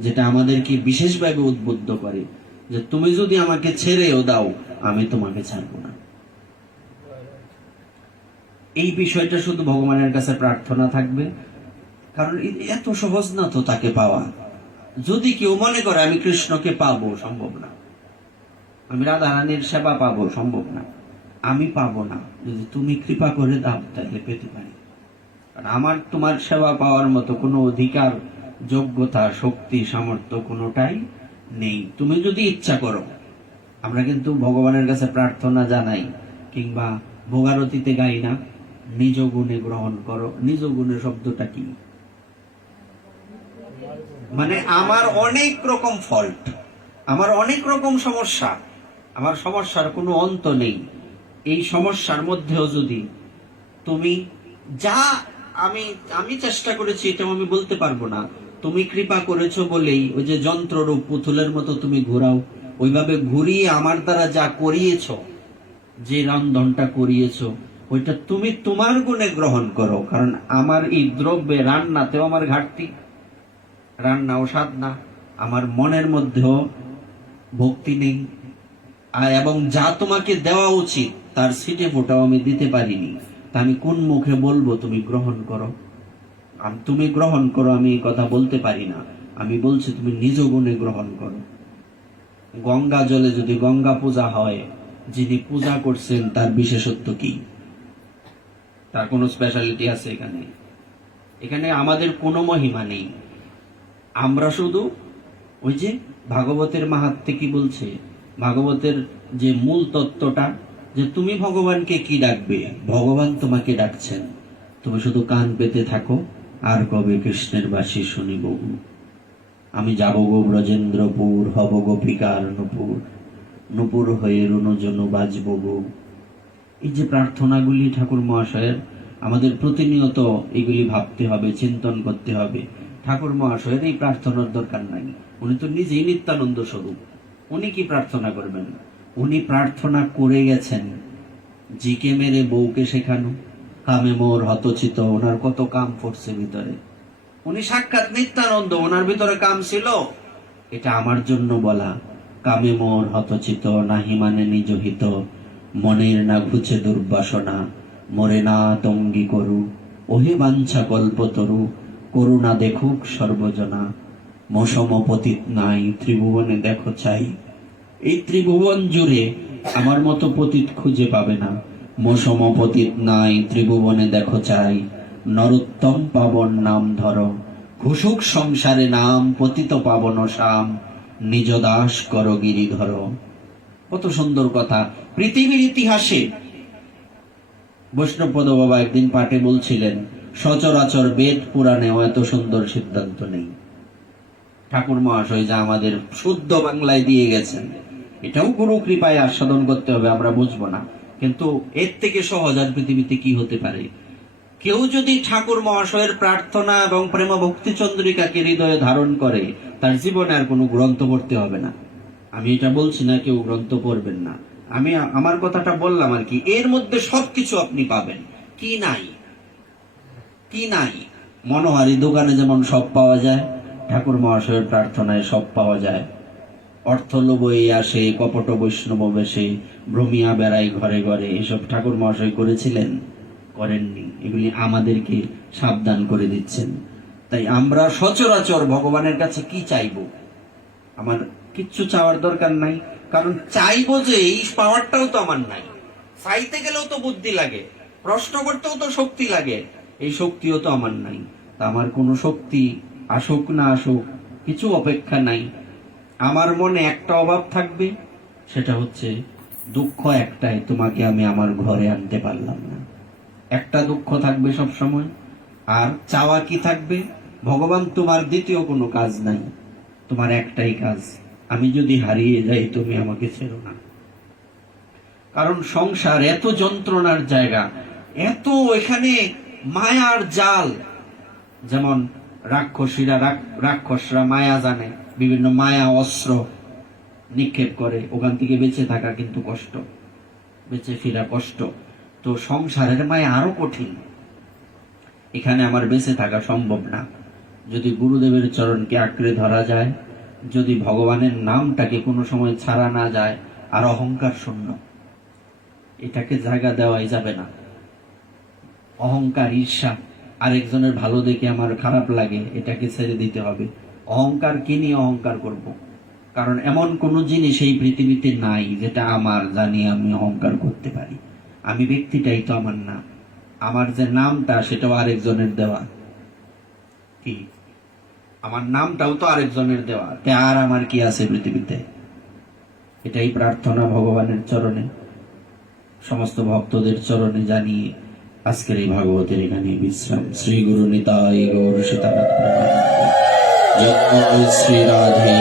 যেটা আমাদেরকে বিশেষভাবে উদ্বুদ্ধ করে, যে তুমি যদি আমাকে ছেড়েও দাও, আমি তোমাকে ছাড়বো না। এই বিষয়টা শুধু ভগবানের কাছে প্রার্থনা থাকবে। কারণ এত সহজ না তো তাকে পাওয়া। যদি কেউ মনে করে আমি কৃষ্ণকে পাবো, সম্ভব না। আমি রাধা রানীর সেবা পাবো, সম্ভব না। আমি পাবো না, যদি তুমি কৃপা করে দাও তাহলে পেতে পারি। কারণ আমার তোমার সেবা পাওয়ার মতো কোনো অধিকার, যোগ্যতা, শক্তি, সামর্থ্য কোনোটাই নেই। তুমি যদি ইচ্ছা করো। আমরা কিন্তু ভগবানের কাছে প্রার্থনা জানাই কিংবা ভোগারতিতে গাই না, নিজ গুণে গ্রহণ করো। নিজ গুণে শব্দটা কি? মানে আমার অনেক রকম ফল্ট, আমার অনেক রকম সমস্যা, আমার সমস্যার কোনো অন্ত নেই। এই সমস্যার মধ্যেও যদি তুমি যা, আমি চেষ্টা করেছি এটাও আমি বলতে পারবো না, তুমি কৃপা করেছো বলেই ওই যে যন্ত্ররূপ পুতুলের মতো তুমি ঘোরাও, ওইভাবে ঘুরিয়ে আমার দ্বারা যা করিয়েছো, যে রন্ধনটা করিয়েছো, ওইটা তুমি তোমার গুণে গ্রহণ করো। কারণ আমার এই দ্রব্যে, রান্নাতেও আমার ঘাটতি, রান্নাও স্বাদ না, আমার মনের মধ্যেও ভক্তি নেই, এবং যা তোমাকে দেওয়া উচিত তার সিটে ফোটাও আমি দিতে পারিনি। তা আমি কোন মুখে বলবো তুমি গ্রহণ করো? তুমি গ্রহণ করো, আমি এই কথা বলতে পারি না। আমি বলছি তুমি নিজ গুণে গ্রহণ করো। গঙ্গা জলে যদি গঙ্গা পূজা হয়, যিনি পূজা করছেন তার বিশেষত্ব কি? তার কোনো স্পেশালিটি আছে? এখানে এখানে আমাদের কোনো মহিমা নেই। আমরা শুধু ওই যে ভাগবতের মাহাত্ম্যে কি বলছে, ভাগবতের যে মূল তত্ত্বটা, যে তুমি ভগবানকে কি ডাকবে, ভগবান তোমাকে ডাকছেন, তুমি শুধু কান পেতে থাকো, আর কবে কৃষ্ণের বাসী শুনিব। আমি যাব গো ব্রজেন্দ্রপুর, হব গোপিকার নুপুর, নুপুর হয়ে রুনজনু বাজব গো। এই যে প্রার্থনাগুলি ঠাকুর মহাশয়ের, আমাদের প্রতিনিয়ত এগুলি ভাবতে হবে, চিন্তন করতে হবে। ঠাকুর মহাশয়ের এই প্রার্থনার দরকার নাই, উনি তো নিজেই নিত্যানন্দ স্বরূপ। উনি কি প্রার্থনা করবেন? উনি প্রার্থনা করে গেছেন, জিকে মেরে বউকে শেখানো, কামে মোর হতচিত, ওনার কত কাম পড়ছে ভিতরে। উনি সাক্ষাৎ নিত্যানন্দ, ওনার ভিতরে কাম ছিল। এটা আমার জন্য বলা, কামে মোর হতচিত, নাহি মানে নিজ হিত, মনের না ঘুচে দুর্বাসনা, মরে না তঙ্গি করু, ওহে বাঞ্ছা কল্পতরু, করুণা দেখুক সর্বজনা, মৌসম পতিত নাই ত্রিভুবনে দেখো চাই। এই ত্রিভুবন জুড়ে আমার মতো পতিত খুঁজে পাবে না। মৌসম পতিত নাই ত্রিভুবনে দেখো চাই, নরোত্তম পাবন নাম ধরো, ঘুষুক সংসারে নাম, পতিত পাবন শাম, নিজ দাস কর গিরিধর। কত সুন্দর কথা। পৃথিবীর ইতিহাসে বৈষ্ণবপদ বাবা একদিন পাঠে বলছিলেন, সচরাচর বেদ পুরাণেও এত সুন্দর সিদ্ধান্ত নেই। ঠাকুর মহাশয় যা আমাদের শুদ্ধ বাংলায় দিয়ে গেছেন, এটাও গুরু কৃপায় আস্বাদন করতে হবে, আমরা বুঝবো না, কিন্তু এর থেকে সহজ আর পৃথিবীতে কি হতে পারে। কেউ যদি ঠাকুর মহাশয়ের প্রার্থনা এবং প্রেম ভক্তি চন্দ্রিকাকে হৃদয়ে ধারণ করে, তার জীবনে আর কোনো গ্রন্থ পড়তে হবে না। আমি এটা বলছি না কেউ গ্রন্থ পড়বেন না, আমি আমার কথাটা বললাম আর কি। এর মধ্যে সবকিছু আপনি পাবেন। কি নাই, কি নাই? মনোহারি দোকানে যেমন সব পাওয়া যায়, ঠাকুর মহাশয়ের প্রার্থনায় সব পাওয়া যায়। অর্থ লোভই আসে, কপট বৈষ্ণব বেশে, ভ্রমিয়া বেড়াই ঘরে ঘরে, এসব ঠাকুর মহাশয় করেছিলেন? করেননি। এগুলি আমাদেরকে সাবধান করে দিচ্ছেন। তাই আমরা সচরাচর ভগবানের কাছে কি চাইবো? আমার কিচ্ছু চাওয়ার দরকার নাই, কারণ চাইবো যে এই পাওয়ারটাও তো আমার নাই। চাইতে গেলেও তো বুদ্ধি লাগে, প্রশ্ন করতেও তো শক্তি লাগে, এই শক্তিও তো আমার নাই। তা আমার কোনো শক্তি আসুক না আসুক কিছু অপেক্ষা নাই। আমার মনে একটা অভাব থাকবে, সেটা হচ্ছে দুঃখ একটাই, তোমাকে আমি আমার ঘরে আনতে পারলাম না। একটা দুঃখ থাকবে সব সময়। আর চাওয়া কি থাকবে? ভগবান তোমার দ্বিতীয় কোনো কাজ নাই, তোমার একটাই কাজ, আমি যদি হারিয়ে যাই তুমি আমাকে ছেড়ো না। কারণ সংসার এত যন্ত্রণার জায়গা, এত এখানে মায়ার জাল। যেমন রাক্ষসরা মায়া জানে, বিভিন্ন মায়া অস্ত্র নিক্ষেপ করে, ওখান থেকে বেঁচে থাকা কিন্তু কষ্ট, বেঁচে ফেরা কষ্ট। তো সংসারের মায়া আরো কঠিন। এখানে আমার বেঁচে থাকা সম্ভব না যদি গুরুদেবের চরণকে আঁকড়ে ধরা যায়, যদি ভগবানের নামটাকে কোনো সময় ছাড়া না যায়, আর অহংকার শূন্য, এটাকে জায়গা দেওয়াই যাবে না। অহংকার, ঈর্ষা, আরেকজনের ভালো দেখে আমার খারাপ লাগে, এটাকে ছেড়ে দিতে হবে। অহংকার কি নিয়ে অহংকার করব? কারণ এমন কোন জিনিস এই পৃথিবীতে নাই যেটা আমার, জানি আমি অহংকার করতে পারি। আমি ব্যক্তিটাই তো আমার না, আমার যে নামটা সেটাও আরেকজনের দেওয়া। কি, আমার নামটাও তো আরেকজনের দেওয়া, তে আর আমার কি আছে পৃথিবীতে? এটাই প্রার্থনা ভগবানের চরণে, সমস্ত ভক্তদের চরণে জানিয়ে আজকের এই ভাগবতের এখানে বিশ্রাম। শ্রী গুরু নিতাই গৌর সীতানাথ জয় শ্রী রাধে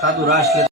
সাধুরা আসলে